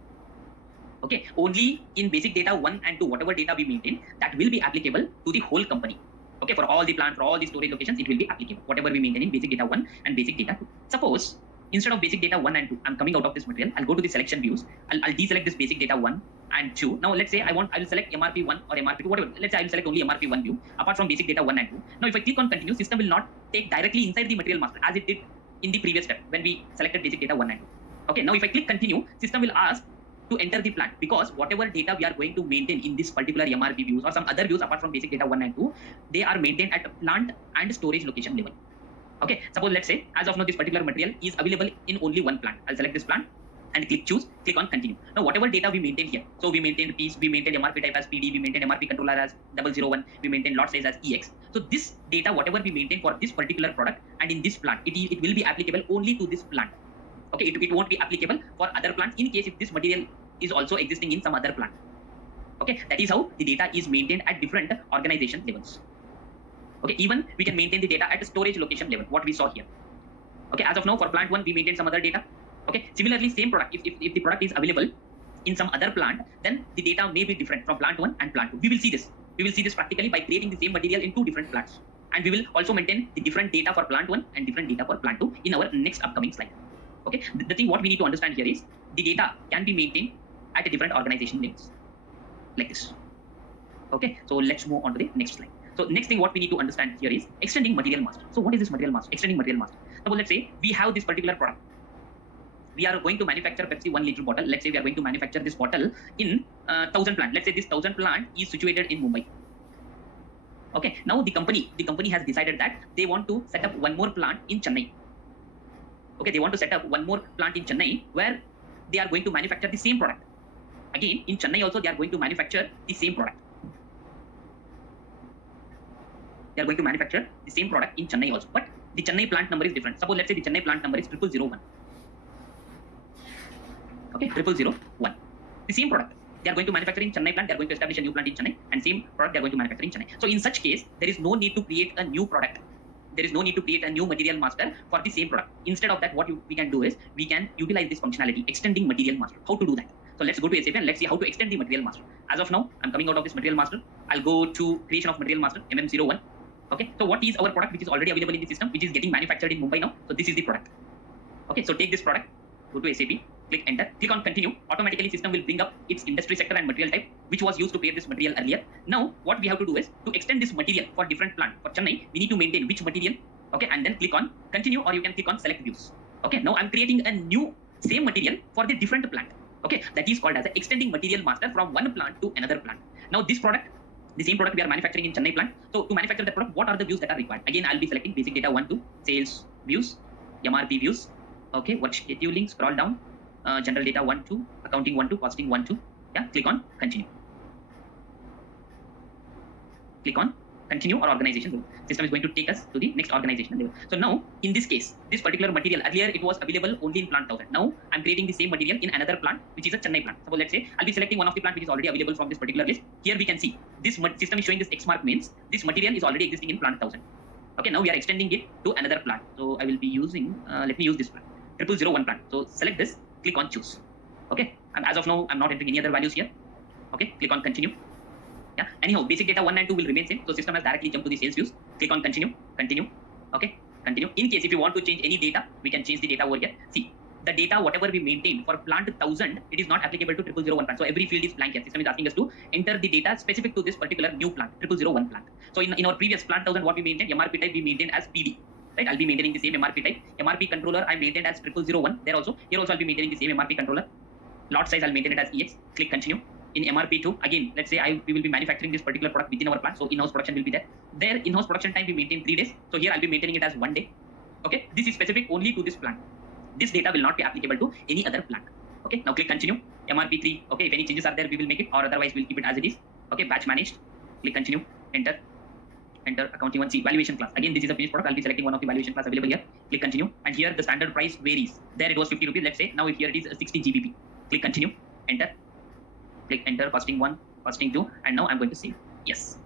Okay, only in basic data 1 and 2, whatever data we maintain, that will be applicable to the whole company. Okay, for all the plant, for all the storage locations, it will be applicable, whatever we maintain in basic data 1 and basic data 2. Suppose instead of basic data 1 and 2, I'm coming out of this material, I'll go to the selection views, I'll deselect this basic data 1 and 2. Now let's say I will select MRP 1 or MRP 2, whatever. Let's say I will select only MRP 1 view apart from basic data 1 and 2. Now if I click on continue, system will not take directly inside the material master as it did in the previous step when we selected basic data 1 and 2. Okay, now if I click continue, system will ask to enter the plant, because whatever data we are going to maintain in this particular MRP views or some other views apart from basic data 1 and 2, they are maintained at a plant and storage location level. Okay, suppose let's say as of now this particular material is available in only one plant. I'll select this plant and click choose, click on continue. Now whatever data we maintain here, so we maintain piece, we maintain MRP type as PD, we maintain MRP controller as 001, we maintain lot size as EX. So this data, whatever we maintain for this particular product and in this plant, it will be applicable only to this plant. Okay, it won't be applicable for other plants in case if this material is also existing in some other plant. Okay, that is how the data is maintained at different organization levels. Okay, even we can maintain the data at a storage location level, what we saw here. Okay, as of now for plant 1 we maintain some other data. Okay, similarly same product, if the product is available in some other plant, then the data may be different from plant 1 and plant 2. We will see this practically by creating the same material in two different plants, and we will also maintain the different data for plant 1 and different data for plant 2 in our next upcoming slide. Okay, the thing what we need to understand here is the data can be maintained at a different organization levels like this. Okay, so let's move on to the next slide. So next thing what we need to understand here is extending material master. So what is this material master? Extending material master. So let's say we have this particular product. We are going to manufacture Pepsi 1 liter bottle. Let's say we are going to manufacture this bottle in 1000 plant. Let's say this 1000 plant is situated in Mumbai. Okay, now the company has decided that they want to set up one more plant in Chennai. Okay, they want to set up one more plant in Chennai where they are going to manufacture the same product. Again, in Chennai also they are going to manufacture the same product. They are going to manufacture the same product in Chennai also, but the Chennai plant number is different. Suppose let's say the Chennai plant number is 0001. Okay, 0001. The same product they are going to manufacture in Chennai plant. They are going to establish a new plant in Chennai, and same product they are going to manufacture in Chennai. So in such case, there is no need to create a new product. There is no need to create a new material master for the same product. Instead of that, what we can do is we can utilize this functionality, extending material master. How to do that? So let's go to SAP and let's see how to extend the material master. As of now, I'm coming out of this material master. I'll go to creation of material master, MM01. Okay, so what is our product which is already available in the system, which is getting manufactured in Mumbai now? So this is the product. Okay, so take this product, go to SAP, click enter, click on continue. Automatically system will bring up its industry sector and material type, which was used to create this material earlier. Now what we have to do is to extend this material for different plant. For Chennai, we need to maintain which material. Okay, and then click on continue, or you can click on select views. Okay, now I'm creating a new same material for the different plant. Okay, that is called as a extending material master from one plant to another plant. Now this product, the same product we are manufacturing in Chennai plant. So to manufacture the product, what are the views that are required? Again, I'll be selecting basic data 1 to sales views, MRP views. Okay, work scheduling, scroll down, general data 1 to accounting 1 to costing 1 to. Yeah, click on continue. Click on continue or organization. System is going to take us to the next organization level. So now in this case, this particular material earlier it was available only in plant 1000. Now I'm creating the same material in another plant, which is a Chennai plant. So let's say I'll be selecting one of the plant which is already available from this particular list. Here we can see this system is showing this X mark, means this material is already existing in plant 1000. Okay, now we are extending it to another plant. So I will be using, let me use this plant, 0001 plant. So select this, click on choose. Okay, and as of now I'm not entering any other values here. Okay, click on continue. Yeah, anyhow, basic data 1 and 2 will remain same. So system has directly jumped to the sales views. Click on continue, continue. Okay, continue. In case if you want to change any data, we can change the data over here. See, the data whatever we maintain for plant 1000, it is not applicable to 0001 plant. So every field is blank here. System is asking us to enter the data specific to this particular new plant, 0001 plant. So in our previous plant 1000, what we maintained, MRP type we maintained as PD. Right, I'll be maintaining the same MRP type. MRP controller I maintained as 0001. There also, here also I'll be maintaining the same MRP controller. Lot size I'll maintain it as EX. Click continue. in MRP2, again, let's say we will be manufacturing this particular product within our plant, so in-house production will be there. There, in-house production time we maintain 3 days. So here I'll be maintaining it as 1 day. Okay, this is specific only to this plant. This data will not be applicable to any other plant. Okay, now click continue. MRP3. Okay, if any changes are there, we will make it, or otherwise we'll keep it as it is. Okay, batch managed. Click continue. Enter accounting 1C valuation class. Again, this is a finished product. I'll be selecting one of the valuation class available here. Click continue, and here the standard price varies. There it was 50 rupees. Let's say now here it is 60 GBP. Click continue. Enter. Click enter. Costing 1, costing 2, and now I'm going to save. Yes.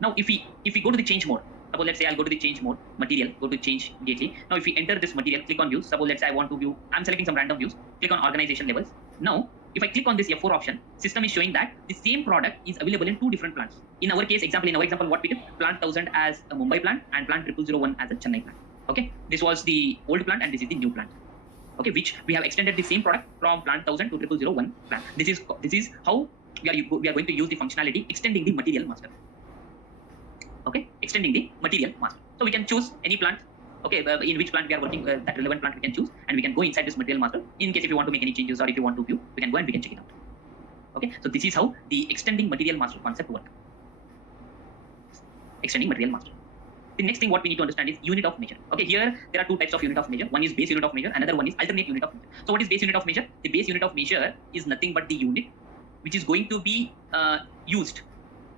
Now if we go to the change mode, suppose let's say I'll go to the change mode, material, go to change immediately. Now if we enter this material, click on views. Suppose let's say I want to view, I'm selecting some random views. Click on organization levels. Now if I click on this F4 option, system is showing that the same product is available in 2 different plants. In our case, in our example, what we did, plant 1000 as a Mumbai plant and plant 0001 as a Chennai plant. Okay, this was the old plant and this is the new plant. Okay, which we have extended the same product from plant 1000 to 0001 plant. This is how we are going to use the functionality extending the material master. Okay, extending the material master. So we can choose any plant. Okay, in which plant we are working, that relevant plant we can choose, and we can go inside this material master. In case if you want to make any changes or if you want to view, we can go and we can check it out. Okay, so this is how the extending material master concept works. Extending material master. The next thing what we need to understand is unit of measure. Okay, here there are 2 types of unit of measure. One is base unit of measure, another one is alternate unit of measure. So what is base unit of measure? The base unit of measure is nothing but the unit which is going to be used.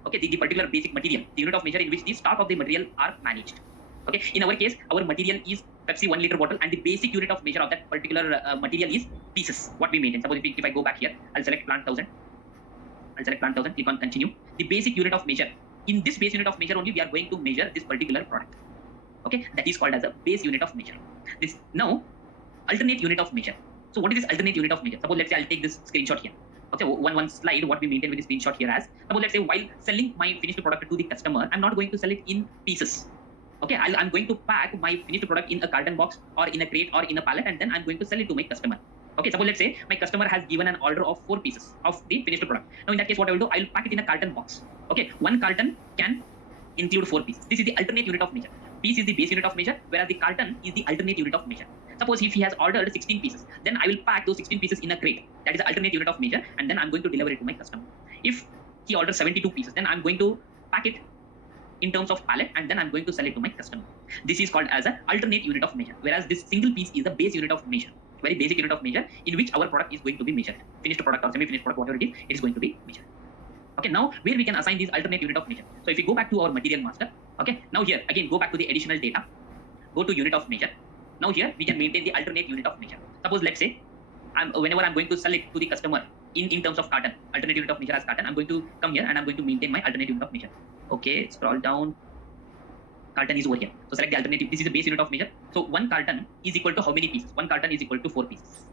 Okay, the particular basic material, the unit of measure in which the stock of the material are managed. Okay, in our case, our material is Pepsi 1 liter bottle, and the basic unit of measure of that particular material is pieces. What we maintain. Suppose if I go back here, I'll select plant 1000. I'll select plant 1000. Click on continue. The basic unit of measure. In this base unit of measure only, we are going to measure this particular product. Okay, that is called as a base unit of measure. This now alternate unit of measure. So what is this alternate unit of measure? Suppose let's say I'll take this screenshot here. Okay, one slide what we maintain with the screenshot here as. Suppose let's say while selling my finished product to the customer, I'm not going to sell it in pieces. Okay, I'm going to pack my finished product in a carton box or in a crate or in a pallet, and then I'm going to sell it to my customer. Okay, suppose let's say my customer has given an order of 4 pieces of the finished product. Now in that case, what I will do, I will pack it in a carton box. Okay, 1 carton can include 4 pieces. This is the alternate unit of measure. Piece is the base unit of measure, whereas the carton is the alternate unit of measure. Suppose if he has ordered 16 pieces, then I will pack those 16 pieces in a crate. That is the alternate unit of measure, and then I'm going to deliver it to my customer. If he orders 72 pieces, then I'm going to pack it in terms of pallet, and then I'm going to sell it to my customer. This is called as an alternate unit of measure, whereas this single piece is the base unit of measure, very basic unit of measure in which our product is going to be measured. Finished product or semi-finished product, whatever it is going to be measured. Okay, now where we can assign these alternate unit of measure. So if we go back to our material master, okay, now here again go back to the additional data, go to unit of measure. Now here we can maintain the alternate unit of measure. Suppose let's say whenever I'm going to sell it to the customer in terms of carton, alternate unit of measure as carton, I'm going to come here and I'm going to maintain my alternate unit of measure. Okay, scroll down. Carton is over here. So select the alternative. This is the base unit of measure. So 1 carton is equal to how many pieces? 1 carton is equal to 4 pieces.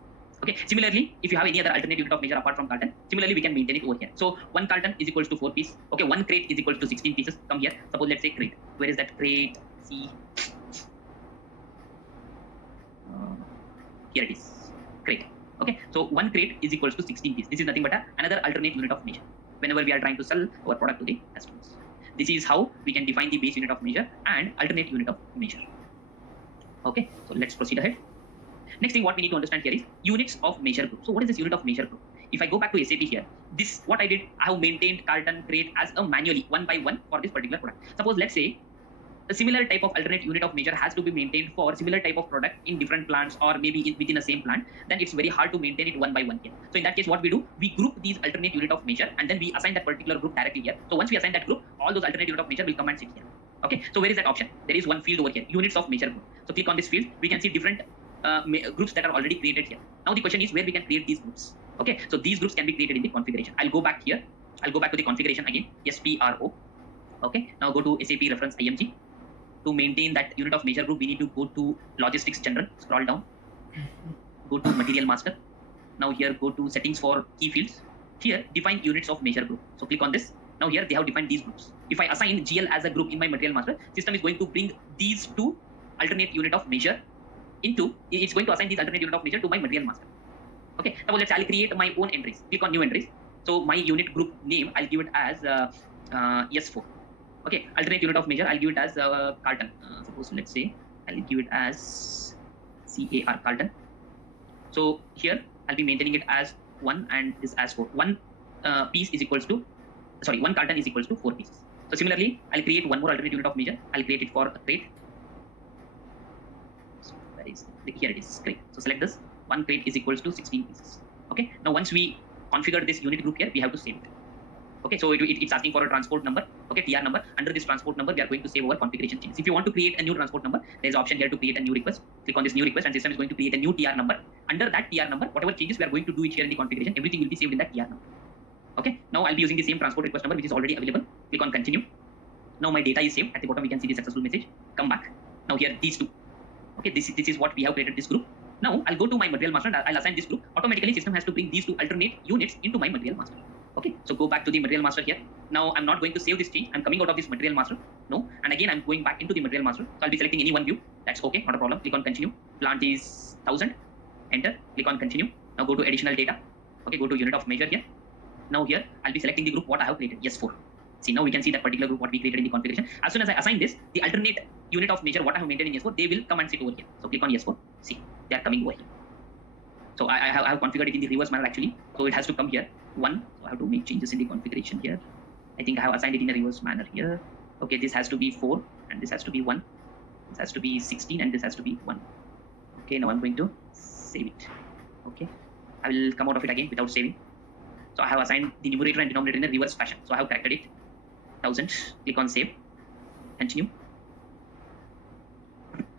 Okay. Similarly, if you have any other alternate unit of measure apart from carton, similarly we can maintain it over here. So 1 carton is equals to 4 pieces. Okay. 1 crate is equal to 16 pieces. Come here. Suppose let's say crate. Where is that crate? See. Here it is. Crate. Okay. So 1 crate is equals to 16 pieces. This is nothing but another alternate unit of measure whenever we are trying to sell our product to the customers. This is how we can define the base unit of measure and alternate unit of measure. Okay, so let's proceed ahead. Next thing what we need to understand here is units of measure group. So what is this unit of measure group? If I go back to SAP here, this what I did, I have maintained carton, crate as a manually 1 by 1 for this particular product. Suppose let's say a similar type of alternate unit of measure has to be maintained for similar type of product in different plants or maybe within the same plant, then it's very hard to maintain it 1 by 1 here. So in that case, what we do, we group these alternate unit of measure and then we assign that particular group directly here. So once we assign that group, all those alternate unit of measure will come and sit here. Okay, so where is that option? There is one field over here, units of measure group. So click on this field, we can see different groups that are already created here. Now the question is where we can create these groups. Okay, so these groups can be created in the configuration. I'll go back here. I'll go back to the configuration again, SPRO. Okay, now go to SAP reference IMG. To maintain that unit of measure group, we need to go to logistics general, scroll down, go to material master. Now here go to settings for key fields. Here define units of measure group. So click on this. Now here they have defined these groups. If I assign GL as a group in my material master, system is going to bring these 2 alternate unit of measure into, it's going to assign these alternate unit of measure to my material master. Okay, now let's say I'll create my own entries. Click on new entries. So my unit group name, I'll give it as S4. Okay, alternate unit of measure, I'll give it as carton. Suppose let's say I'll give it as CAR carton. So here I'll be maintaining it as 1 and this as 4. 1 piece is equals to, sorry, 1 carton is equals to 4 pieces. So similarly, I'll create one more alternate unit of measure. I'll create it for a crate. So where is it? Here it is, crate. So select this. 1 crate is equals to 16 pieces. Okay. Now once we configure this unit group here, we have to save it. Okay, so it's asking for a transport number, okay, TR number. Under this transport number, we are going to save our configuration changes. If you want to create a new transport number, there's an option here to create a new request. Click on this new request, and system is going to create a new TR number. Under that TR number, whatever changes we are going to do it here in the configuration, everything will be saved in that TR number. Okay, now I'll be using the same transport request number which is already available. Click on continue. Now my data is saved. At the bottom, we can see the successful message. Come back. Now here, these two. Okay, this is what we have created this group. Now I'll go to my material master and I'll assign this group. Automatically, system has to bring these two alternate units into my material master. Okay, so go back to the material master here. Now I'm not going to save this change. I'm coming out of this material master. No, and again I'm going back into the material master. So I'll be selecting any one view. That's okay, not a problem. Click on continue. Plant is 1000. Enter. Click on continue. Now go to additional data. Okay, go to unit of measure here. Now here I'll be selecting the group what I have created. Yes, 4. See, now we can see that particular group what we created in the configuration. As soon as I assign this, the alternate unit of measure what I have maintained in S4, they will come and sit over here. So click on S4. See, they are coming over here. So I have configured it in the reverse manner actually. So it has to come here. 1. So I have to make changes in the configuration here. I think I have assigned it in a reverse manner here. Okay, this has to be 4 and this has to be 1. This has to be 16 and this has to be 1. Okay, now I'm going to save it. Okay, I will come out of it again without saving. So I have assigned the numerator and denominator in a reverse fashion. So I have corrected it. 1000. Click on save. Continue.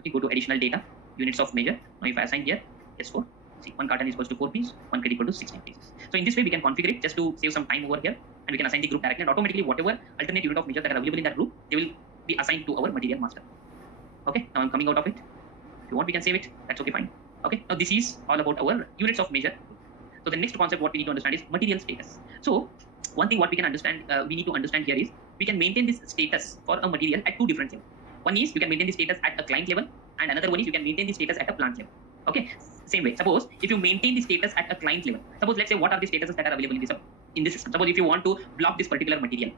Okay, go to additional data. Units of measure. Now if I assign here S4. See, 1 carton is equal to 4 pieces, 1 crate equal to 16 pieces. So in this way, we can configure it just to save some time over here, and we can assign the group directly, and automatically whatever alternate unit of measure that are available in that group, they will be assigned to our material master. Okay, now I'm coming out of it. If you want, we can save it. That's okay, fine. Okay, now this is all about our units of measure. So the next concept what we need to understand is material status. So one thing what we can understand, we need to understand here is we can maintain this status for a material at 2 different levels. One is you can maintain the status at a client level, and another one is you can maintain the status at a plant level. Okay, same way. Suppose if you maintain the status at a client level, suppose let's say what are the statuses that are available in this system. Suppose if you want to block this particular material,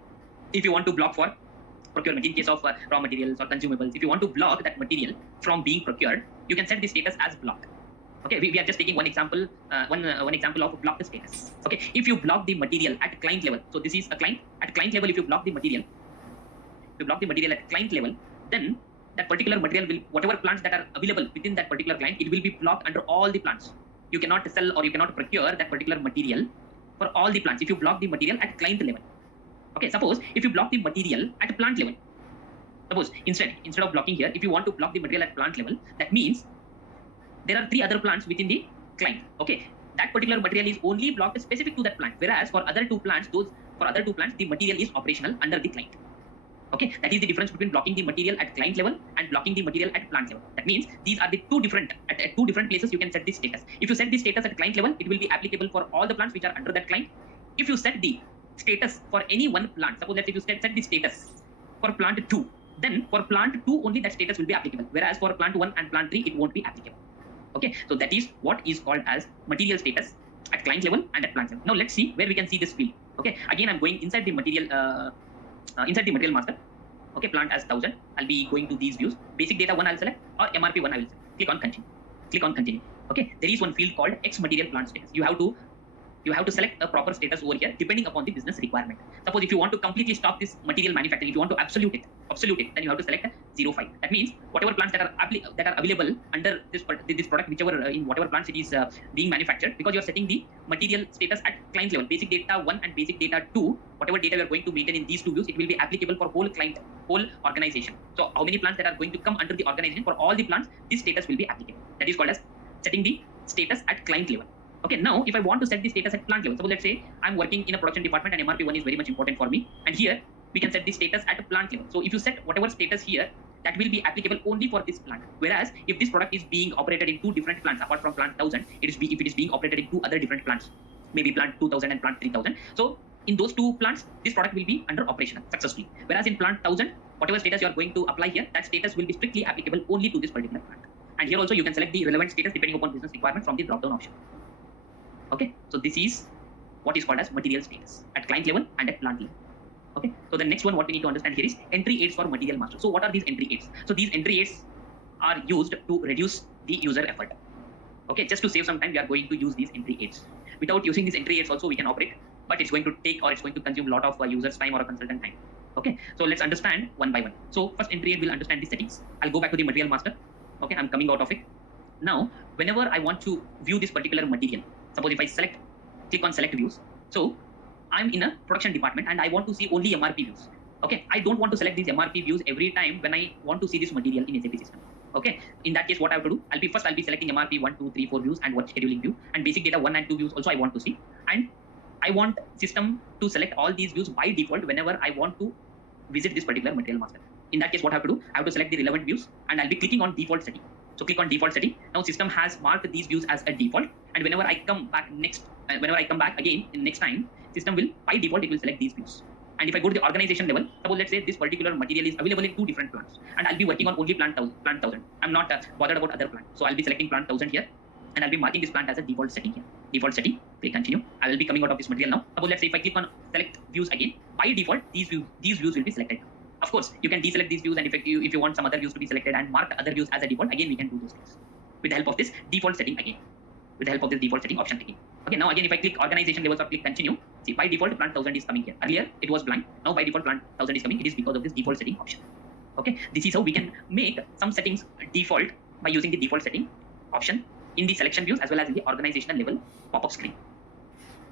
if you want to block for procurement in case of raw materials or consumables, if you want to block that material from being procured, you can set the status as blocked. Okay, we are just taking one example, one example of blocked status. Okay, if you block the material at client level, so this is a client. At client level, if you block the material, at client level, then that particular material will, whatever plants that are available within that particular client, it will be blocked under all the plants. You cannot sell or you cannot procure that particular material for all the plants if you block the material at client level. Okay, suppose if you block the material at plant level, suppose instead of blocking here, if you want to block the material at plant level, that means there are 3 other plants within the client. Okay, that particular material is only blocked specific to that plant, whereas for other 2 plants, the material is operational under the client. Okay, that is the difference between blocking the material at client level and blocking the material at plant level. That means these are the at 2 different places you can set the status. If you set the status at client level, it will be applicable for all the plants which are under that client. If you set the status for any one plant, suppose that if you set the status for plant 2, then for plant 2 only that status will be applicable, whereas for plant 1 and plant 3 it won't be applicable. Okay, so that is what is called as material status at client level and at plant level. Now let's see where we can see this field. Okay, again I'm going inside the material master. Okay, plant as 1000. I'll be going to these views. Basic data 1 I'll select, or MRP 1 I will select. Click on continue. Click on continue. Okay, there is one field called X material plant status. You have to select a proper status over here depending upon the business requirement. Suppose if you want to completely stop this material manufacturing, if you want to absolute it, then you have to select 05. That means whatever plants that are available under this product, whichever in whatever plants it is being manufactured, because you are setting the material status at client level, basic data 1 and basic data 2, whatever data we are going to maintain in these 2 views, it will be applicable for whole client, whole organization. So how many plants that are going to come under the organization, for all the plants, this status will be applicable. That is called as setting the status at client level. Okay, now if I want to set the status at plant level, so let's say I'm working in a production department and MRP1 is very much important for me, and here we can set the status at a plant level. So if you set whatever status here, that will be applicable only for this plant. Whereas if this product is being operated in 2 different plants apart from plant 1000, if it is being operated in 2 other different plants, maybe plant 2000 and plant 3000. So in those 2 plants, this product will be under operational successfully. Whereas in plant 1000, whatever status you are going to apply here, that status will be strictly applicable only to this particular plant. And here also you can select the relevant status depending upon business requirement from the drop-down option. Okay, so this is what is called as material status at client level and at plant level. Okay, so the next one what we need to understand here is entry aids for material master. So what are these entry aids? So these entry aids are used to reduce the user effort. Okay, just to save some time, we are going to use these entry aids. Without using these entry aids also we can operate. but it's going to take or it's going to consume a lot of user's time or a consultant time. Okay, so let's understand one by one. So first entry, we'll understand the settings. I'll go back to the material master. Okay, I'm coming out of it. Now, whenever I want to view this particular material, suppose if I click on select views. So I'm in a production department and I want to see only MRP views. Okay, I don't want to select these MRP views every time when I want to see this material in SAP system. Okay, in that case, what I have to do, I'll be selecting MRP 1, 2, 3, 4 views and what scheduling view, and basic data 1 and 2 views also I want to see. And I want system to select all these views by default whenever I want to visit this particular material master. In that case, what I have to do, I have to select the relevant views and I'll be clicking on default setting. So click on default setting. Now system has marked these views as a default, and whenever I come back again in next time, system will by default it will select these views. And if I go to the organization level, suppose let's say this particular material is available in 2 different plants, and I'll be working on only plant 1000. I'm not bothered about other plants, so I'll be selecting plant 1000 here, and I'll be marking this plant as a default setting here. Default setting. Click continue. I will be coming out of this material now. Suppose let's say if I click on select views again, by default these views will be selected. Of course, you can deselect these views, and if you want some other views to be selected and mark other views as a default, again we can do those things with the help of this default setting again. With the help of this default setting option again. Okay, now again if I click organization levels or click continue, see by default plant 1000 is coming here. Earlier it was blank. Now by default plant 1000 is coming. It is because of this default setting option. Okay, this is how we can make some settings default by using the default setting option in the selection views as well as in the organizational level pop-up screen.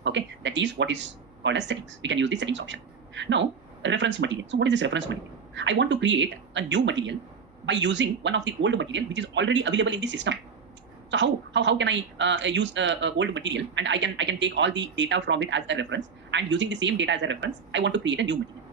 Okay, that is what is called as settings. We can use the settings option. Now, reference material. So what is this reference material? I want to create a new material by using one of the old material which is already available in the system. So how can I use old material, and I can take all the data from it as a reference, and using the same data as a reference, I want to create a new material.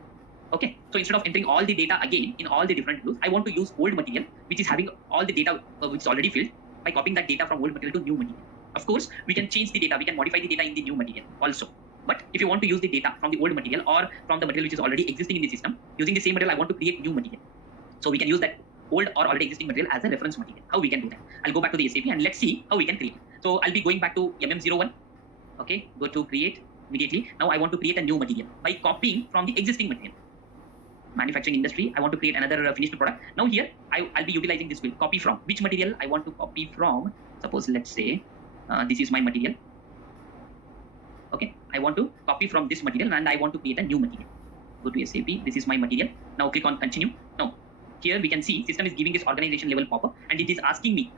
Okay, so instead of entering all the data again in all the different views, I want to use old material which is having all the data which is already filled by copying that data from old material to new material. Of course, we can change the data, we can modify the data in the new material also. But if you want to use the data from the old material or from the material which is already existing in the system, using the same material, I want to create new material. So we can use that old or already existing material as a reference material. How we can do that? I'll go back to the SAP and let's see how we can create. So I'll be going back to MM01. Okay, go to create immediately. Now I want to create a new material by copying from the existing material. Manufacturing industry, I want to create another finished product. Now here, I'll be utilizing this field. Copy from. Which material I want to copy from? Suppose let's say this is my material. Okay, I want to copy from this material and I want to create a new material. Go to SAP. This is my material. Now click on continue. Now here we can see system is giving this organization level pop-up, and it is asking me,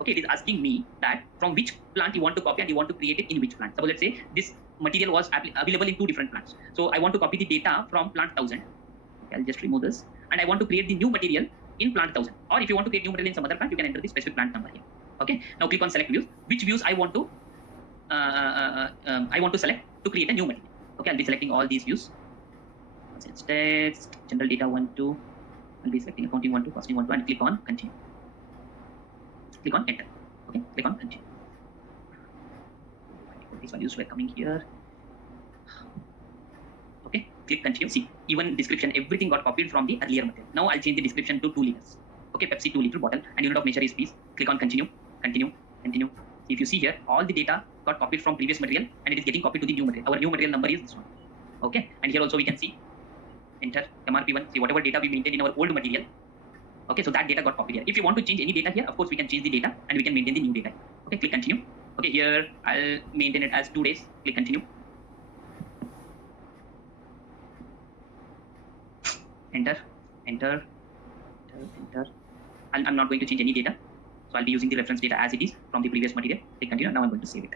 okay, it is asking me that from which plant you want to copy and you want to create it in which plant. So let's say this material was available in 2 different plants. So I want to copy the data from plant 1000. Okay, I'll just remove this, and I want to create the new material in plant 1000. Or if you want to create new material in some other plant, you can enter the specific plant number here. Okay, now click on select views. Which views I want to select to create a new material. Okay, I'll be selecting all these views. It's text, general data 1, 2. I'll be selecting accounting 1, 2, costing 1, 2, and click on continue. Click on enter. Okay, click on continue. These values were coming here. Okay, click continue. See, even description, everything got copied from the earlier material. Now I'll change the description to 2 liters. Okay, Pepsi 2 liter bottle, and unit of measure is piece. Click on continue, continue, continue. If you see here, all the data got copied from previous material, and it is getting copied to the new material. Our new material number is this one. Okay, and here also we can see. Enter MRP1. See, whatever data we maintained in our old material. Okay, so that data got copied here. If you want to change any data here, of course we can change the data and we can maintain the new data. Okay, click continue. Okay, here I'll maintain it as 2 days. Click continue. Enter, enter, enter, enter. I'm not going to change any data. So I'll be using the reference data as it is from the previous material. Click continue. Now I'm going to save it.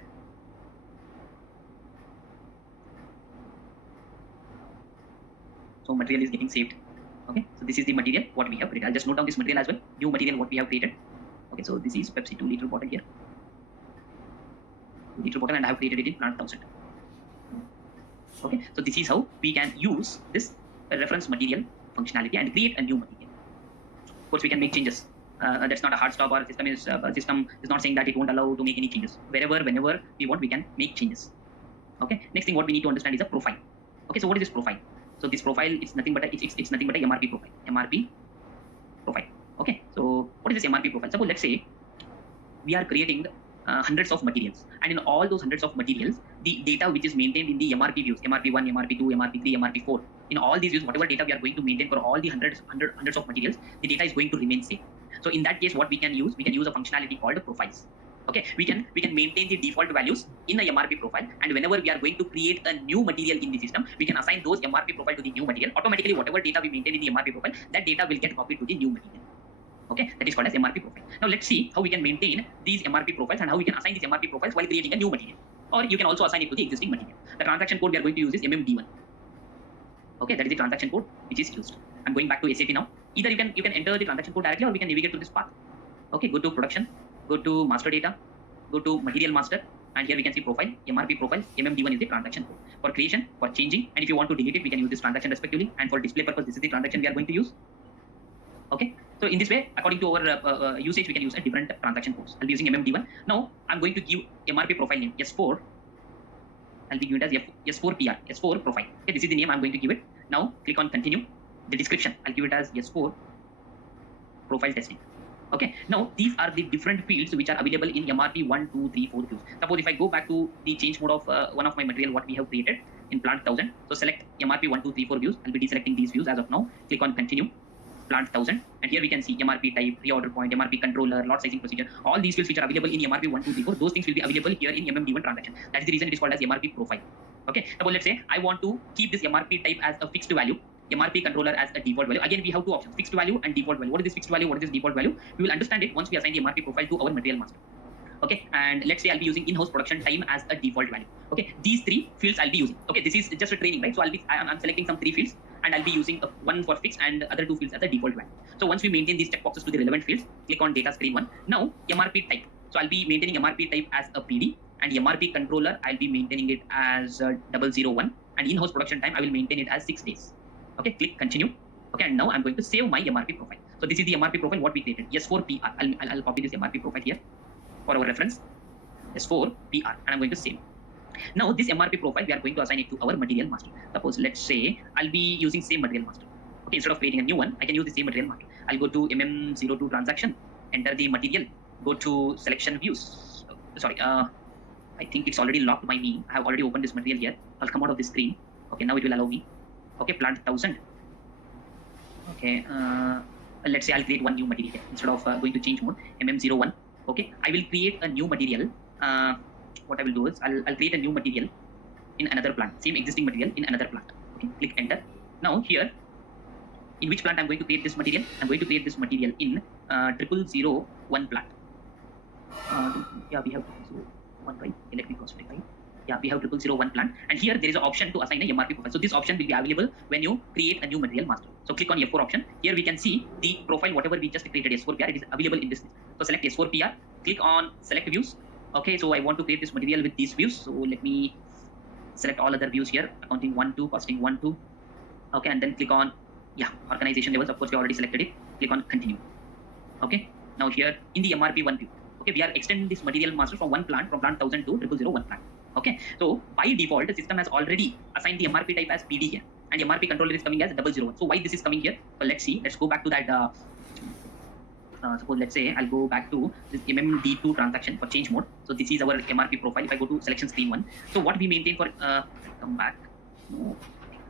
So material is getting saved. Okay, so this is the material what we have created. I'll just note down this material as well. New material what we have created. Okay, so this is Pepsi 2 liter bottle here. 2 liter bottle, and I have created it in plant 1000. Okay, so this is how we can use this reference material functionality and create a new material. Of course, we can make changes. That's not a hard stop, or system is not saying that it won't allow to make any changes. Wherever, whenever we want, we can make changes. Okay, next thing what we need to understand is a profile. Okay, so what is this profile? So this profile is nothing but it's nothing but a MRP profile. MRP profile. Okay, so what is this MRP profile? Suppose let's say we are creating hundreds of materials, and in all those hundreds of materials, the data which is maintained in the MRP views, MRP1, MRP2, MRP3, MRP4, in all these views, whatever data we are going to maintain for all the hundreds of materials, the data is going to remain same. So in that case, what we can use a functionality called profiles. Okay, we can maintain the default values in a MRP profile, and whenever we are going to create a new material in the system, we can assign those MRP profile to the new material. Automatically, whatever data we maintain in the MRP profile, that data will get copied to the new material. Okay, that is called as MRP profile. Now let's see how we can maintain these MRP profiles and how we can assign these MRP profiles while creating a new material. Or you can also assign it to the existing material. The transaction code we are going to use is MMD1. Okay, that is the transaction code which is used. I'm going back to SAP now. Either you can enter the transaction code directly, or we can navigate to this path. Okay, go to production, go to master data, go to material master, and here we can see profile, MRP profile, MMD1 is the transaction code. For creation, for changing, and if you want to delete it, we can use this transaction respectively. And for display purpose, this is the transaction we are going to use. Okay, so in this way, according to our usage, we can use a different transaction codes. I'll be using MMD1. Now I'm going to give MRP profile name S4. I'll be giving it as S4 PR, S4 profile. Okay, this is the name I'm going to give it. Now click on continue. The description, I'll give it as S4 profile testing. Okay, now these are the different fields which are available in MRP 1, 2, 3, 4 views. Suppose if I go back to the change mode of one of my material what we have created in plant 1000. So select MRP 1, 2, 3, 4 views. I'll be deselecting these views as of now. Click on continue. Plant 1000, and here we can see MRP type, reorder point, MRP controller, lot sizing procedure. All these fields which are available in MRP 1, 2, 3, 4, those things will be available here in MMD1 transaction. That is the reason it is called as MRP profile. Okay, now let's say I want to keep this MRP type as a fixed value, MRP controller as a default value. Again, we have two options: fixed value and default value. What is this fixed value? What is this default value? We will understand it once we assign the MRP profile to our material master. Okay, and let's say I'll be using in-house production time as a default value. Okay, these three fields I'll be using. Okay, this is just a training, right? So I'm selecting some three fields, and I'll be using one for fixed and other two fields as a default value. So once we maintain these checkboxes to the relevant fields, click on data screen 1. Now MRP type. So I'll be maintaining MRP type as a PD, and MRP controller I'll be maintaining it as 001, and in-house production time I will maintain it as 6 days. Okay, click continue. Okay, and now I'm going to save my MRP profile. So this is the MRP profile what we created. S4 PR. I'll copy this MRP profile here for our reference. S4 PR, and I'm going to save. Now this MRP profile we are going to assign it to our material master. Suppose let's say I'll be using same material master. Okay, instead of creating a new one, I can use the same material master. I'll go to MM02 transaction, enter the material, go to selection views. Sorry, I think it's already locked by me. I have already opened this material here. I'll come out of the screen. Okay, now it will allow me. Okay, plant 1000. Okay, let's say I'll create one new material instead of going to change mode, MM01. Okay, I will create a new material. What I will do is I'll create a new material in another plant, same existing material in another plant. Okay, click enter. Now here, in which plant I'm going to create this material? I'm going to create this material in 0001 plant. Yeah, we have 001, right? Okay, let me cross verify. Yeah, we have 0001 plant, and here there is an option to assign a MRP profile. So this option will be available when you create a new material master. So click on F4 option. Here we can see the profile, whatever we just created S4 PR, it is available in this list. So select S4 PR, click on select views. Okay, so I want to create this material with these views. So let me select all other views here, accounting 1, 2, costing 1, 2. Okay, and then click on, yeah, organization levels. Of course, we already selected it. Click on continue. Okay, now here in the MRP 1 view, okay, we are extending this material master from one plant, from plant 1000 to 0001 plant. Okay, so by default, the system has already assigned the MRP type as PD here, and MRP controller is coming as 001. So why this is coming here? So let's see. Let's go back to that. Suppose let's say I'll go back to this MMD2 transaction for change mode. So this is our MRP profile. If I go to selection screen 1, so what we maintain for come back, no,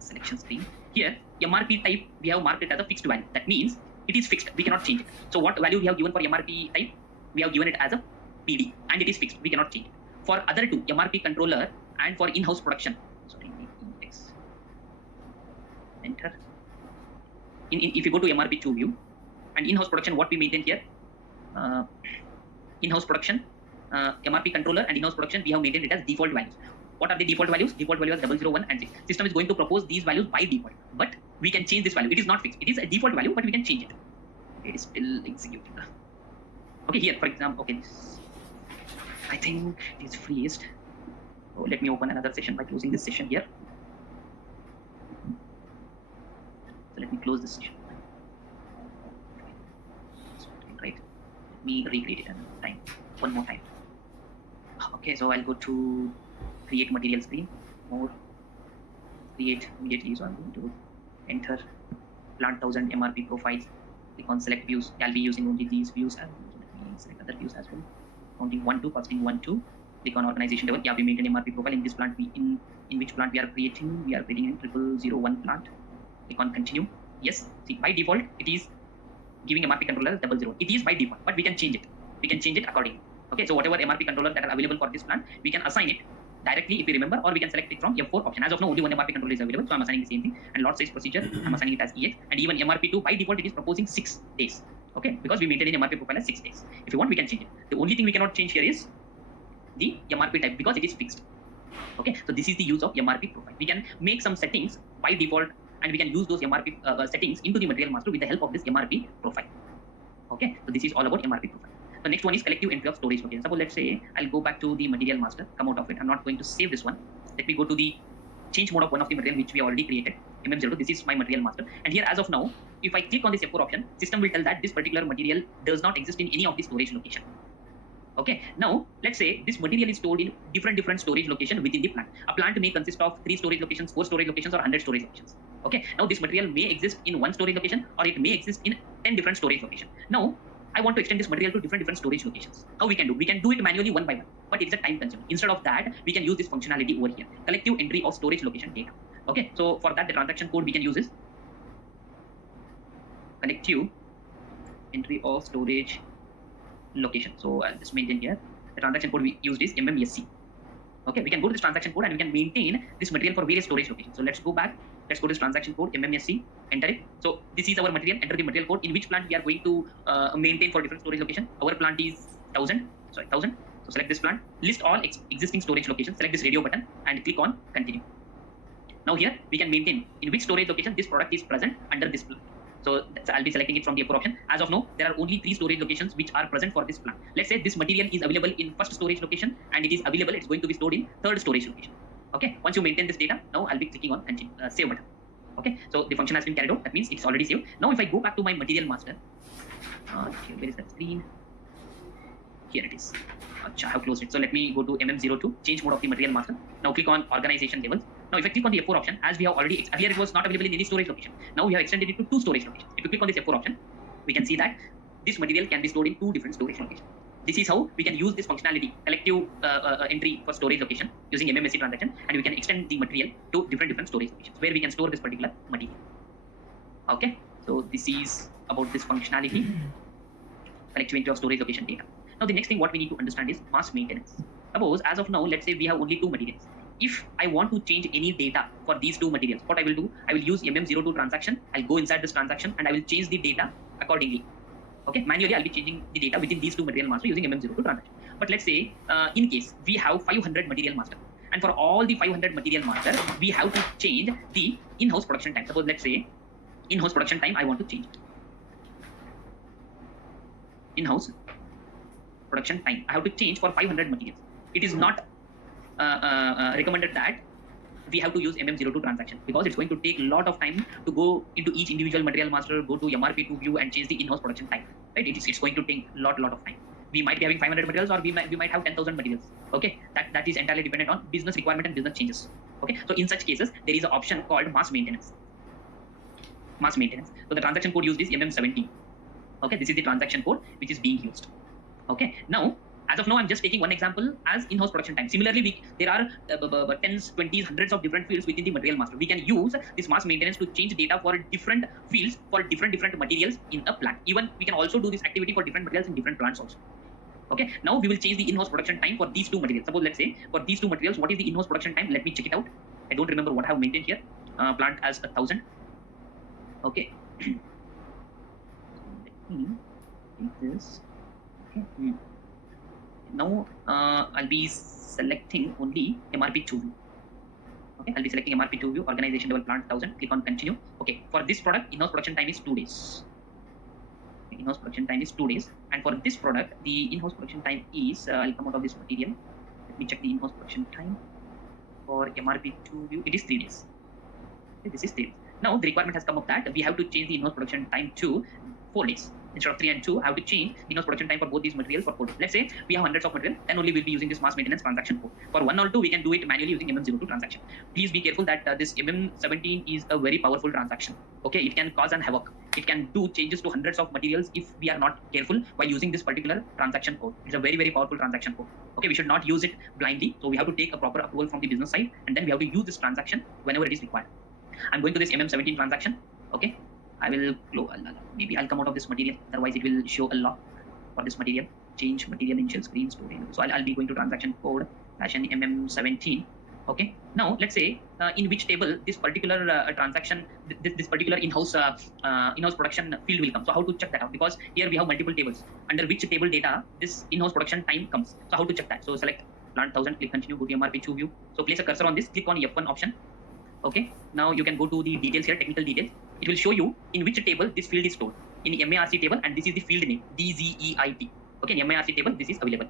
selection screen here, MRP type we have marked it as a fixed value. That means it is fixed. We cannot change it. So what value we have given for MRP type? We have given it as a PD, and it is fixed. We cannot change it. For other two, MRP controller and for in-house production, sorry, index, enter. If you go to MRP2 view and in-house production, what we maintain here, in-house production, MRP controller and in-house production, we have maintained it as default values. What are the default values? Default value is 001 and 6. System is going to propose these values by default, but we can change this value. It is not fixed. It is a default value, but we can change it. It is still executing. Okay, here, for example, okay, I think it is freezed. So let me open another session by closing this session here. So let me close this session. Right. Let me recreate it another time. One more time. Okay, so I'll go to create material screen. More. Create immediately. So I'm going to enter plant 1000 MRP profiles. Click on select views. I'll be using only these views. And let me select other views as well. Counting 1, 2, costing 1, 2. Click on organization level. Yeah, we maintain MRP profile in this plant. In which plant we are creating? We are creating in 0001 plant. Click on continue. Yes. See, by default, it is giving MRP controller as 00. It is by default, but we can change it. We can change it accordingly. Okay, so whatever MRP controller that are available for this plant, we can assign it directly if we remember, or we can select it from F4 option. As of now, only one MRP controller is available, so I'm assigning the same thing. And lot size procedure, I'm assigning it as EX, and even MRP2 by default it is proposing 6 days. Okay, because we maintain in MRP profile as 6 days. If you want, we can change it. The only thing we cannot change here is the MRP type because it is fixed. Okay, so this is the use of MRP profile. We can make some settings by default, and we can use those MRP settings into the material master with the help of this MRP profile. Okay, so this is all about MRP profile. The next one is collective entry of storage location. Suppose let's say I'll go back to the material master, come out of it. I'm not going to save this one. Let me go to the change mode of one of the material which we already created, MM02. This is my material master. And here as of now, if I click on this F4 option, system will tell that this particular material does not exist in any of the storage location. Okay, now let's say this material is stored in different storage location within the plant. A plant may consist of 3 storage locations, 4 storage locations, or 100 storage locations. Okay, now this material may exist in 1 storage location, or it may exist in 10 different storage locations. Now I want to extend this material to different storage locations. How we can do? We can do it manually one by one, but it's a time consuming. Instead of that, we can use this functionality over here, collective entry of storage location data. Okay, so for that the transaction code we can use is collective entry of storage location. So I'll just maintain here. The transaction code we used is MMSC. Okay, we can go to this transaction code and we can maintain this material for various storage locations. So let's go back. Let's go to this transaction code MMSC, enter it. So this is our material. Enter the material code in which plant we are going to maintain for different storage location. Our plant is 1000. So select this plant. List all existing storage locations. Select this radio button and click on continue. Now here we can maintain in which storage location this product is present under this plant. So I'll be selecting it from the F4 option. As of now, there are only 3 storage locations which are present for this plant. Let's say this material is available in first storage location and it is available, it's going to be stored in third storage location. Okay, once you maintain this data, now I'll be clicking on continue, save button. Okay, so the function has been carried out. That means it's already saved. Now if I go back to my material master, where is that screen? Here it is. I have closed it. So let me go to MM02, change mode of the material master. Now click on organization levels. Now if I click on the F4 option, as we have already, here it was not available in any storage location. Now we have extended it to 2 storage locations. If you click on this F4 option, we can see that this material can be stored in 2 different storage locations. This is how we can use this functionality, collective entry for storage location using MMSC transaction, and we can extend the material to different storage locations where we can store this particular material. Okay, so this is about this functionality, collective entry of storage location data. Now the next thing what we need to understand is mass maintenance. Suppose as of now, let's say we have only 2 materials. If I want to change any data for these 2 materials, what I will do, I will use MM02 transaction. I'll go inside this transaction and I will change the data accordingly. Okay, manually I'll be changing the data within these 2 material master using MM02 transaction. But let's say in case we have 500 material master, and for all the 500 material master, we have to change the in-house production time. Suppose let's say in-house production time I want to change it. In-house production time I have to change for 500 materials. It is not recommended that we have to use MM02 transaction because it's going to take a lot of time to go into each individual material master, go to MRP2 view and change the in-house production time. Right? It's going to take a lot of time. We might be having 500 materials, or we might have 10,000 materials. Okay, that is entirely dependent on business requirement and business changes. Okay, so in such cases there is an option called mass maintenance. Mass maintenance. So the transaction code used is MM17. Okay, this is the transaction code which is being used. Okay, now as of now, I'm just taking one example as in-house production time. Similarly, there are tens, 20s, hundreds of different fields within the material master. We can use this mass maintenance to change data for different fields for different materials in a plant. Even we can also do this activity for different materials in different plants also. Okay, now we will change the in-house production time for these 2 materials. Suppose let's say for these 2 materials, what is the in-house production time? Let me check it out. I don't remember what I have maintained here. Plant as 1000. Okay. Let me take this. Okay. Now I'll be selecting only MRP2 view. Okay, I'll be selecting MRP2 view, organization level plant 1000. Click on continue. Okay, for this product, in-house production time is 2 days. Okay, in-house production time is 2 days, and for this product, the in-house production time is I'll come out of this material. Let me check the in-house production time for MRP2 view. It is 3 days. Okay, this is 3 days. Now the requirement has come up that we have to change the in-house production time to 4 days. Instead of 3 and 2, I have to change in-house production time for both these materials for 4 days. Let's say we have hundreds of material, then only we'll be using this mass maintenance transaction code. For 1 or 2, we can do it manually using MM02 transaction. Please be careful that this MM17 is a very powerful transaction. Okay, it can cause an havoc. It can do changes to hundreds of materials if we are not careful by using this particular transaction code. It's a very powerful transaction code. Okay, we should not use it blindly. So we have to take a proper approval from the business side, and then we have to use this transaction whenever it is required. I'm going to this MM17 transaction. Okay, I will maybe I'll come out of this material, otherwise it will show a lot for this material. change material initial screen story. So I'll be going to transaction code -mm17. Okay. Now let's say in which table this particular transaction, this particular in-house production field will come. So how to check that out? Because here we have multiple tables. Under which table data this in-house production time comes. So how to check that? So select plant 1000, click continue, go to MRP to view. So place a cursor on this, click on F1 option. Okay. Now you can go to the details here, technical details. It will show you in which table this field is stored. In MARC table, and this is the field name DZEIT. Okay, in MARC table, this is available.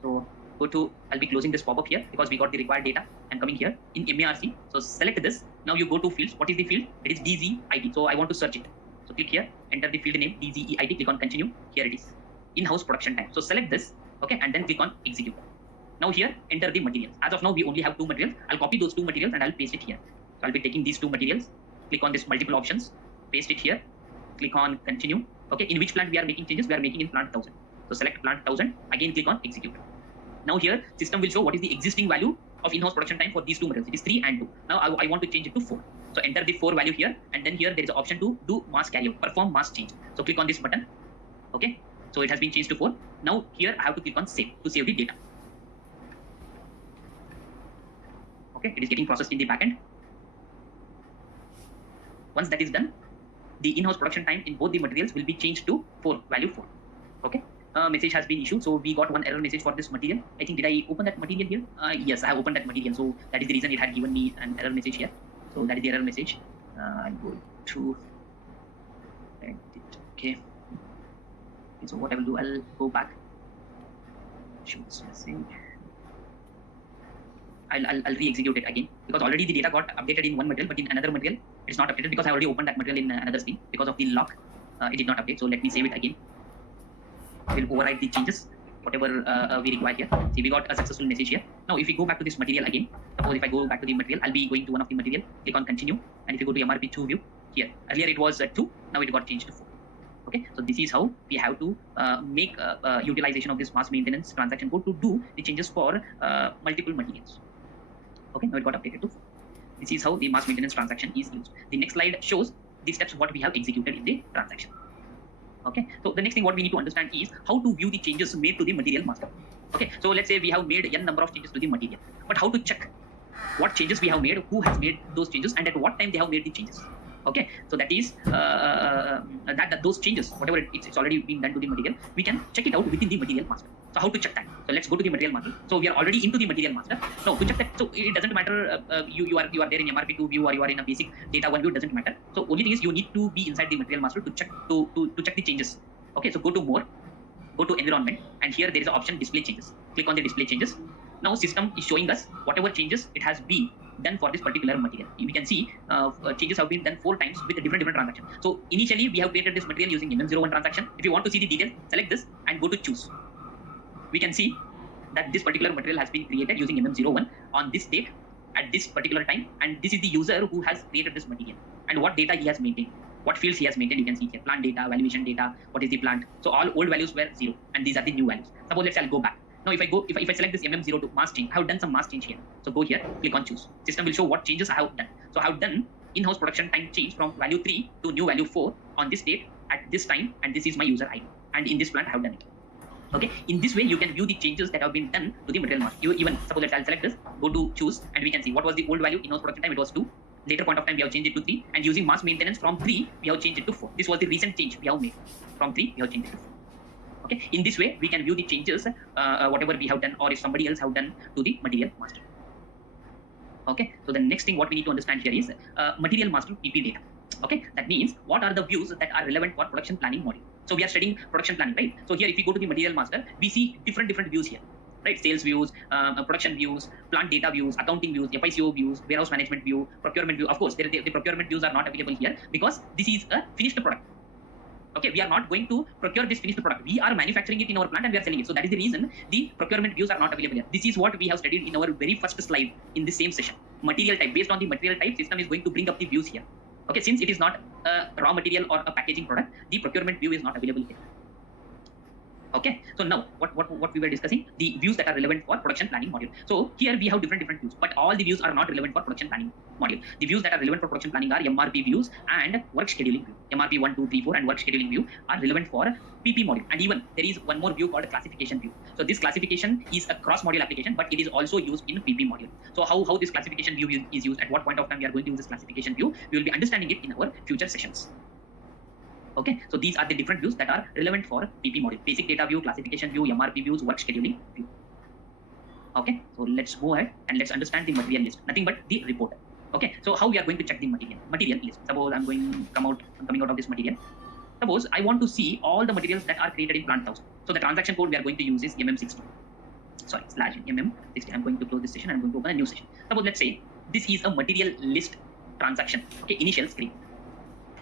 So go to, I'll be closing this pop-up here because we got the required data and coming here in MARC. So select this. Now you go to fields. What is the field? It is DZEIT. So I want to search it. So click here, enter the field name DZEIT, click on continue. Here it is. In-house production time. So select this, okay, and then click on execute. Now here, enter the materials. As of now, we only have 2 materials. I'll copy those 2 materials and I'll paste it here. So I'll be taking these 2 materials. Click on this multiple options, paste it here. Click on continue. Okay, in which plant we are making changes? We are making in plant 1000. So select plant 1000. Again, click on execute. Now here, system will show what is the existing value of in-house production time for these 2 materials. It is 3 and 2. Now I want to change it to 4. So enter the 4 value here, and then here there is an option to do mass carryout, perform mass change. So click on this button. Okay, so it has been changed to 4. Now here I have to click on save to save the data. Okay, it is getting processed in the backend. Once that is done, the in-house production time in both the materials will be changed to value 4. Okay, message has been issued. So we got one error message for this material. I think, did I open that material here? Yes, I have opened that material. So that is the reason it had given me an error message here. So that is the error message. I'm going to edit it. Okay. So what I will do, I'll go back. Show this message. I'll re-execute it again because already the data got updated in one material, but in another material it's not updated because I already opened that material in another screen. Because of the lock, it did not update. So let me save it again. We'll override the changes, whatever we require here. See, we got a successful message here. Now if we go back to this material again, suppose if I go back to the material, I'll be going to one of the material, click on continue, and if you go to MRP2 view, here, earlier it was 2, now it got changed to 4. Okay, so this is how we have to make utilization of this mass maintenance transaction code to do the changes for multiple materials. Okay, now it got updated to 4. This is how the mass maintenance transaction is used. The next slide shows the steps what we have executed in the transaction. Okay, so the next thing what we need to understand is how to view the changes made to the material master. Okay, so let's say we have made n number of changes to the material, but how to check what changes we have made, who has made those changes, and at what time they have made the changes. Okay, so that is that those changes, whatever it's already been done to the material, we can check it out within the material master. So how to check that? So let's go to the material master. So we are already into the material master. Now to check that, so it doesn't matter you are there in MRP2 view or you are in a basic data 1 view, doesn't matter. So only thing is you need to be inside the material master to check to check the changes. Okay, so go to more, go to environment, and here there is an option display changes. Click on the display changes. Now system is showing us whatever changes it has been done for this particular material. We can see changes have been done 4 times with a different transactions. So initially we have created this material using MM01 transaction. If you want to see the details, select this and go to choose. We can see that this particular material has been created using MM01 on this date at this particular time, and this is the user who has created this material and what data he has maintained, what fields he has maintained. You can see here plant data, valuation data, what is the plant. So all old values were 0 and these are the new values. Suppose let's say I'll go back. Now if I select this MM02 mass change, I have done some mass change here. So go here, click on choose. System will show what changes I have done. So I have done in-house production time change from value 3 to new value 4 on this date at this time, and this is my user ID. And in this plant I have done it. Okay, in this way you can view the changes that have been done to the material master. You even suppose that I'll select this, go to choose, and we can see what was the old value in-house production time. It was 2. Later point of time we have changed it to 3, and using mass maintenance from 3 we have changed it to 4. This was the recent change we have made. From 3 we have changed it to 4. Okay, in this way we can view the changes whatever we have done or if somebody else have done to the material master. Okay, so the next thing what we need to understand here is material master PP data. Okay, that means what are the views that are relevant for production planning module. So we are studying production planning, right? So here if we go to the material master, we see different views here, right? Sales views, production views, plant data views, accounting views, FICO views, warehouse management view, procurement view. Of course, the procurement views are not available here because this is a finished product. Okay, we are not going to procure this finished product. We are manufacturing it in our plant and we are selling it. So that is the reason the procurement views are not available here. This is what we have studied in our very first slide in the same session. Material type. Based on the material type, system is going to bring up the views here. Okay, since it is not a raw material or a packaging product, the procurement view is not available here. Okay, so now what we were discussing, the views that are relevant for production planning module. So here we have different views, but all the views are not relevant for production planning module. The views that are relevant for production planning are MRP views and work scheduling view. MRP 1, 2, 3, 4 and work scheduling view are relevant for PP module. And even there is one more view called classification view. So this classification is a cross module application, but it is also used in PP module. So how this classification view is used, at what point of time we are going to use this classification view, we will be understanding it in our future sessions. Okay, so these are the different views that are relevant for PP module: basic data view, classification view, MRP views, work scheduling view. Okay, so let's go ahead and let's understand the material list, nothing but the report. Okay, so how we are going to check the material list. Suppose I'm coming out of this material. Suppose I want to see all the materials that are created in plant 1000. So the transaction code we are going to use is MM60. Sorry, /MM60. I'm going to close this session. I'm going to open a new session. Suppose let's say this is a material list transaction. Okay, initial screen.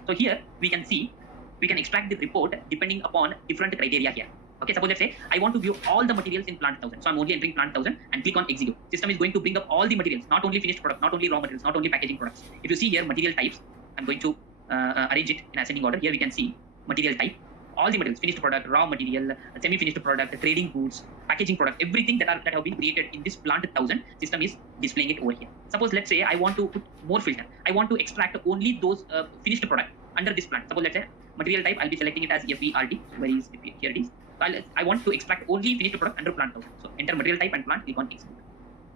So here we can see, we can extract the report depending upon different criteria here. Okay, suppose let's say I want to view all the materials in plant 1000. So I'm only entering plant 1000 and click on execute. System is going to bring up all the materials, not only finished product, not only raw materials, not only packaging products. If you see here material types, I'm going to arrange it in ascending order. Here we can see material type, all the materials: finished product, raw material, semi-finished product, trading goods, packaging product, everything that have been created in this plant 1000. System is displaying it over here. Suppose let's say I want to put more filter. I want to extract only those finished product under this plant. Suppose let's say material type, I'll be selecting it as FERT. Where is it? Here it is. So I want to extract only finished product under plant 1000. So enter material type and plant, click on execute.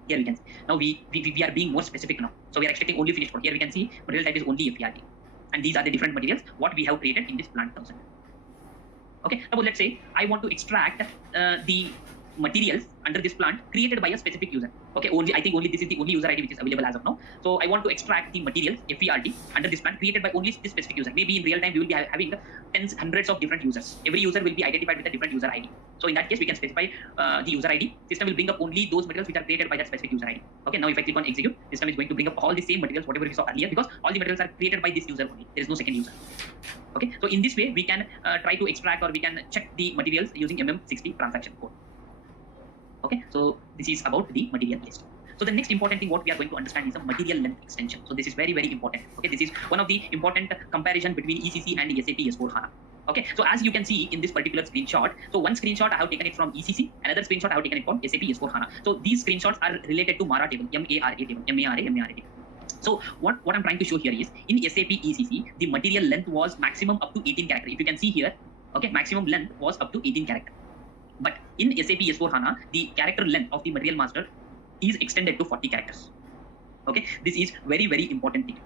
Here we can see. Now we are being more specific now. So we are extracting only finished product. Here we can see material type is only FERT. And these are the different materials what we have created in this plant 1000. Okay, now let's say I want to extract the materials under this plant created by a specific user. Okay, I think this is the only user ID which is available as of now. So I want to extract the materials FERT under this plant created by only this specific user. Maybe in real time we will be having tens, hundreds of different users. Every user will be identified with a different user ID. So in that case, we can specify the user ID. System will bring up only those materials which are created by that specific user ID. Okay, now if I click on execute, system is going to bring up all the same materials whatever we saw earlier, because all the materials are created by this user only. There is no second user. Okay, so in this way we can try to extract, or we can check the materials using MM60 transaction code. Okay, so this is about the material list. So the next important thing what we are going to understand is the material length extension. So this is very, very important. Okay, this is one of the important comparison between ECC and SAP S4HANA. Okay, so as you can see in this particular screenshot, so one screenshot I have taken it from ECC, another screenshot I have taken it from SAP S4HANA. So these screenshots are related to MARA table, MARA table. So what I'm trying to show here is, in SAP ECC, the material length was maximum up to 18 characters. If you can see here, okay, maximum length was up to 18 characters. But in SAP S4HANA, the character length of the material master is extended to 40 characters. Okay, this is very, very important thing.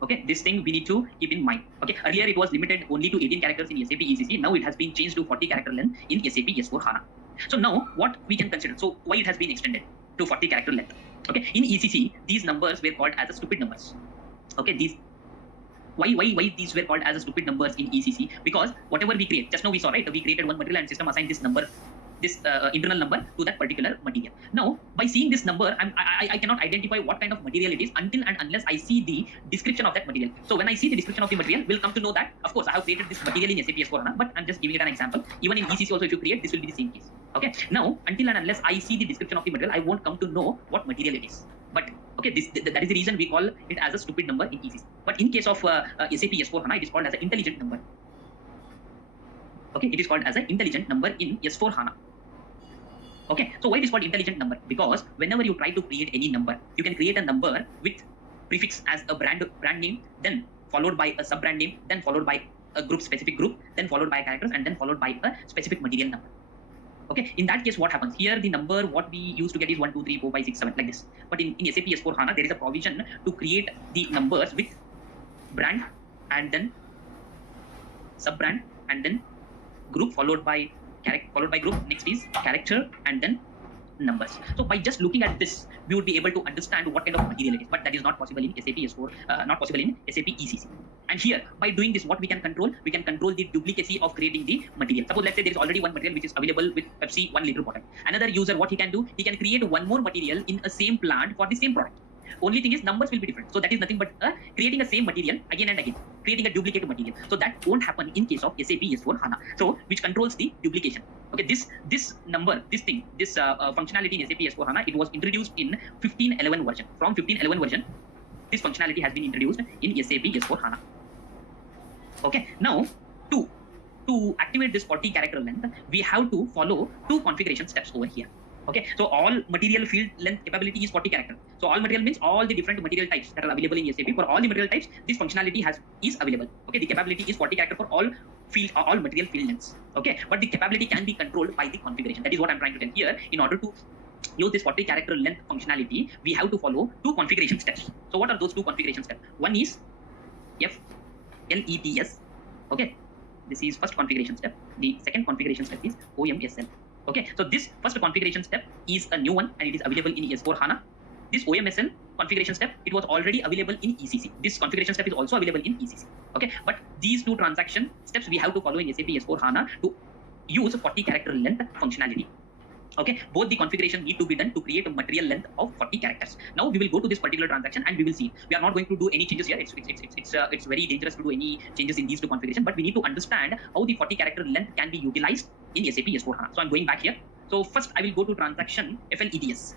Okay, this thing we need to keep in mind. Okay, earlier it was limited only to 18 characters in SAP ECC. Now it has been changed to 40 character length in SAP S4HANA. So now what we can consider, so why it has been extended to 40 character length? Okay, in ECC, these numbers were called as stupid numbers. Okay, why these were called as stupid numbers in ECC? Because whatever we create, just now we saw, right, we created one material and system assigned this number, this internal number to that particular material. Now by seeing this number, I cannot identify what kind of material it is until and unless I see the description of that material. So when I see the description of the material, we'll come to know that of course I have created this material in SAP S4HANA, but I'm just giving it an example. Even in ECC also, if you create, this will be the same case. Okay, now until and unless I see the description of the material, I won't come to know what material it is. But okay, that is the reason we call it as a stupid number in ECC. But in case of SAP S4HANA, it is called as an intelligent number. Okay, it is called as an intelligent number in S4HANA. Okay, so why it is called intelligent number? Because whenever you try to create any number, you can create a number with prefix as a brand name, then followed by a sub brand name, then followed by a specific group, then followed by characters, and then followed by a specific material number. Okay, in that case, what happens? Here the number what we used to get is 1, 2, 3, 4, 5, 6, 7 like this. But in SAP S4HANA, there is a provision to create the numbers with brand and then sub brand and then group followed by group. Next is character and then numbers. So by just looking at this, we would be able to understand what kind of material it is. But that is not possible in SAP S4, not possible in SAP ECC. And here, by doing this, what we can control the duplicacy of creating the material. Suppose let's say there is already one material which is available with Pepsi 1 liter bottle. Another user, what he can do, he can create one more material in a same plant for the same product. Only thing is numbers will be different. So that is nothing but creating a same material again and again, creating a duplicate material. So that won't happen in case of SAP S4HANA. So which controls the duplication. Okay, this functionality in SAP S4HANA, it was introduced in 15.11 version. From 15.11 version, this functionality has been introduced in SAP S4HANA. Okay, now to to activate this 40 character length, we have to follow two configuration steps over here. Okay, so all material field length capability is 40 character. So all material means all the different material types that are available in SAP. For all the material types, this functionality is available. Okay, the capability is 40 character for all fields or all material field lengths. Okay, but the capability can be controlled by the configuration. That is what I'm trying to tell here. In order to use this 40 character length functionality, we have to follow two configuration steps. So what are those two configuration steps? One is FLETS. Okay, this is first configuration step. The second configuration step is OMSL. Okay, so this first configuration step is a new one and it is available in S4HANA. This OMSL configuration step, it was already available in ECC. This configuration step is also available in ECC. Okay, but these two transaction steps we have to follow in SAP S4HANA to use 40 character length functionality. Okay, both the configuration need to be done to create a material length of 40 characters. Now we will go to this particular transaction and we will see. We are not going to do any changes here. It's very dangerous to do any changes in these two configurations, but we need to understand how the 40 character length can be utilized in SAP S4HANA. So I'm going back here. So first I will go to transaction FLEDS.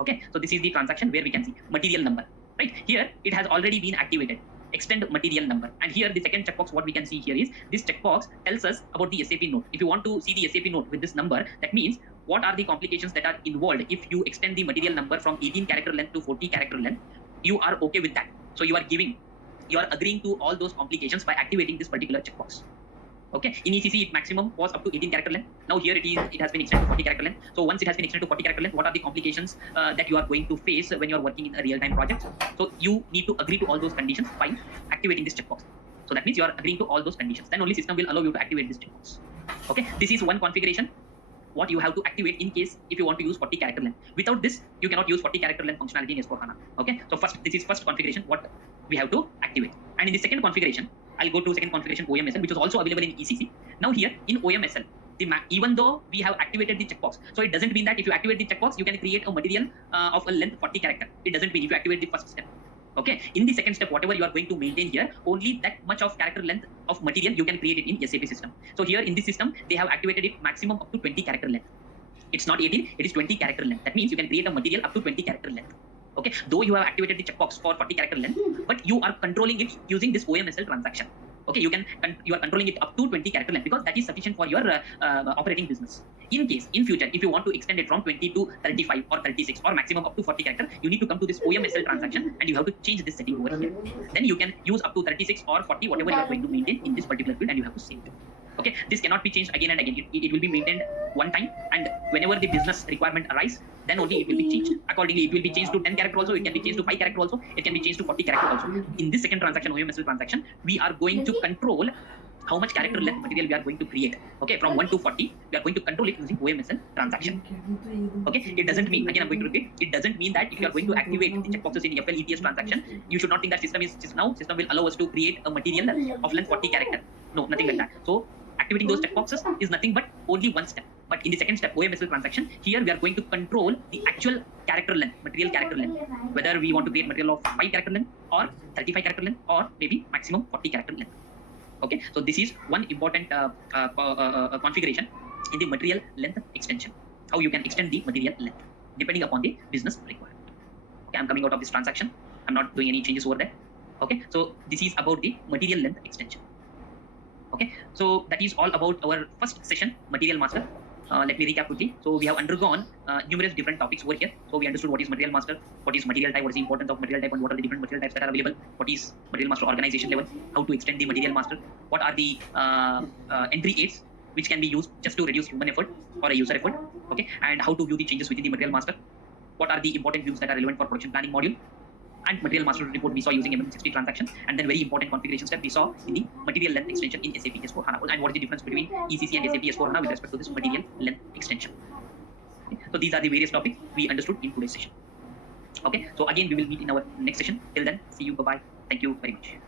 Okay, so this is the transaction where we can see material number. Right here, it has already been activated. Extend material number, and here the second checkbox, what we can see here is this checkbox tells us about the SAP node. If you want to see the SAP node with this number, that means what are the complications that are involved if you extend the material number from 18 character length to 40 character length. You are okay with that, so you are agreeing to all those complications by activating this particular checkbox. Okay, in ECC it maximum was up to 18 character length. Now here it has been extended to 40 character length. So once it has been extended to 40 character length, what are the complications that you are going to face when you are working in a real-time project? So you need to agree to all those conditions by activating this checkbox. So that means you are agreeing to all those conditions. Then only system will allow you to activate this checkbox. Okay, this is one configuration what you have to activate in case if you want to use 40 character length. Without this, you cannot use 40 character length functionality in S4HANA. Okay, so this is first configuration what we have to activate. And in the second configuration, I'll go to second configuration OMSL, which was also available in ECC. Now here in OMSL, even though we have activated the checkbox, so it doesn't mean that if you activate the checkbox, you can create a material of a length 40 character. It doesn't mean if you activate the first step. Okay, in the second step, whatever you are going to maintain here, only that much of character length of material you can create it in SAP system. So here in this system, they have activated it maximum up to 20 character length. It's not 18, it is 20 character length. That means you can create a material up to 20 character length. Okay, though you have activated the checkbox for 40 character length, but you are controlling it using this OMSL transaction. Okay, you are controlling it up to 20 character length because that is sufficient for your operating business. In case in future, if you want to extend it from 20 to 35 or 36 or maximum up to 40 character, you need to come to this OMSL transaction and you have to change this setting over here. Then you can use up to 36 or 40, whatever you are going to maintain in this particular field, and you have to save it. Okay, this cannot be changed again and again. It will be maintained one time, and whenever the business requirement arise, then only it will be changed. Accordingly, it will be changed to 10 character also, it can be changed to 5 character also, it can be changed to 40 character also. In this second transaction, OMSL transaction, we are going to control how much character length material we are going to create. Okay, from 1 to 40, we are going to control it using OMSL transaction. Okay, it doesn't mean, again I'm going to repeat, it doesn't mean that if you are going to activate the checkboxes in FLETS transaction, you should not think that system will allow us to create a material of length 40 character. No, nothing like that. So activating those checkboxes is nothing but only one step. But in the second step, OMSL transaction, here we are going to control the actual character length, material character length, whether we want to create material of 5 character length or 35 character length or maybe maximum 40 character length. Okay, so this is one important configuration in the material length extension. How you can extend the material length depending upon the business requirement. Okay, I'm coming out of this transaction. I'm not doing any changes over there. Okay, so this is about the material length extension. Okay, so that is all about our first session, Material Master. Let me recap quickly. So we have undergone numerous different topics over here. So we understood what is Material Master, what is material type, what is the importance of material type, and what are the different material types that are available, what is Material Master organization level, how to extend the Material Master, what are the entry aids which can be used just to reduce human effort or a user effort, okay, and how to view the changes within the Material Master, what are the important views that are relevant for production planning module, and Material Master report we saw using MM60 transaction, and then very important configuration step we saw in the material length extension in SAP S4HANA, and what is the difference between ECC and SAP S4HANA with respect to this material length extension. Okay. So these are the various topics we understood in today's session. Okay, so again we will meet in our next session. Till then, see you, bye bye. Thank you very much.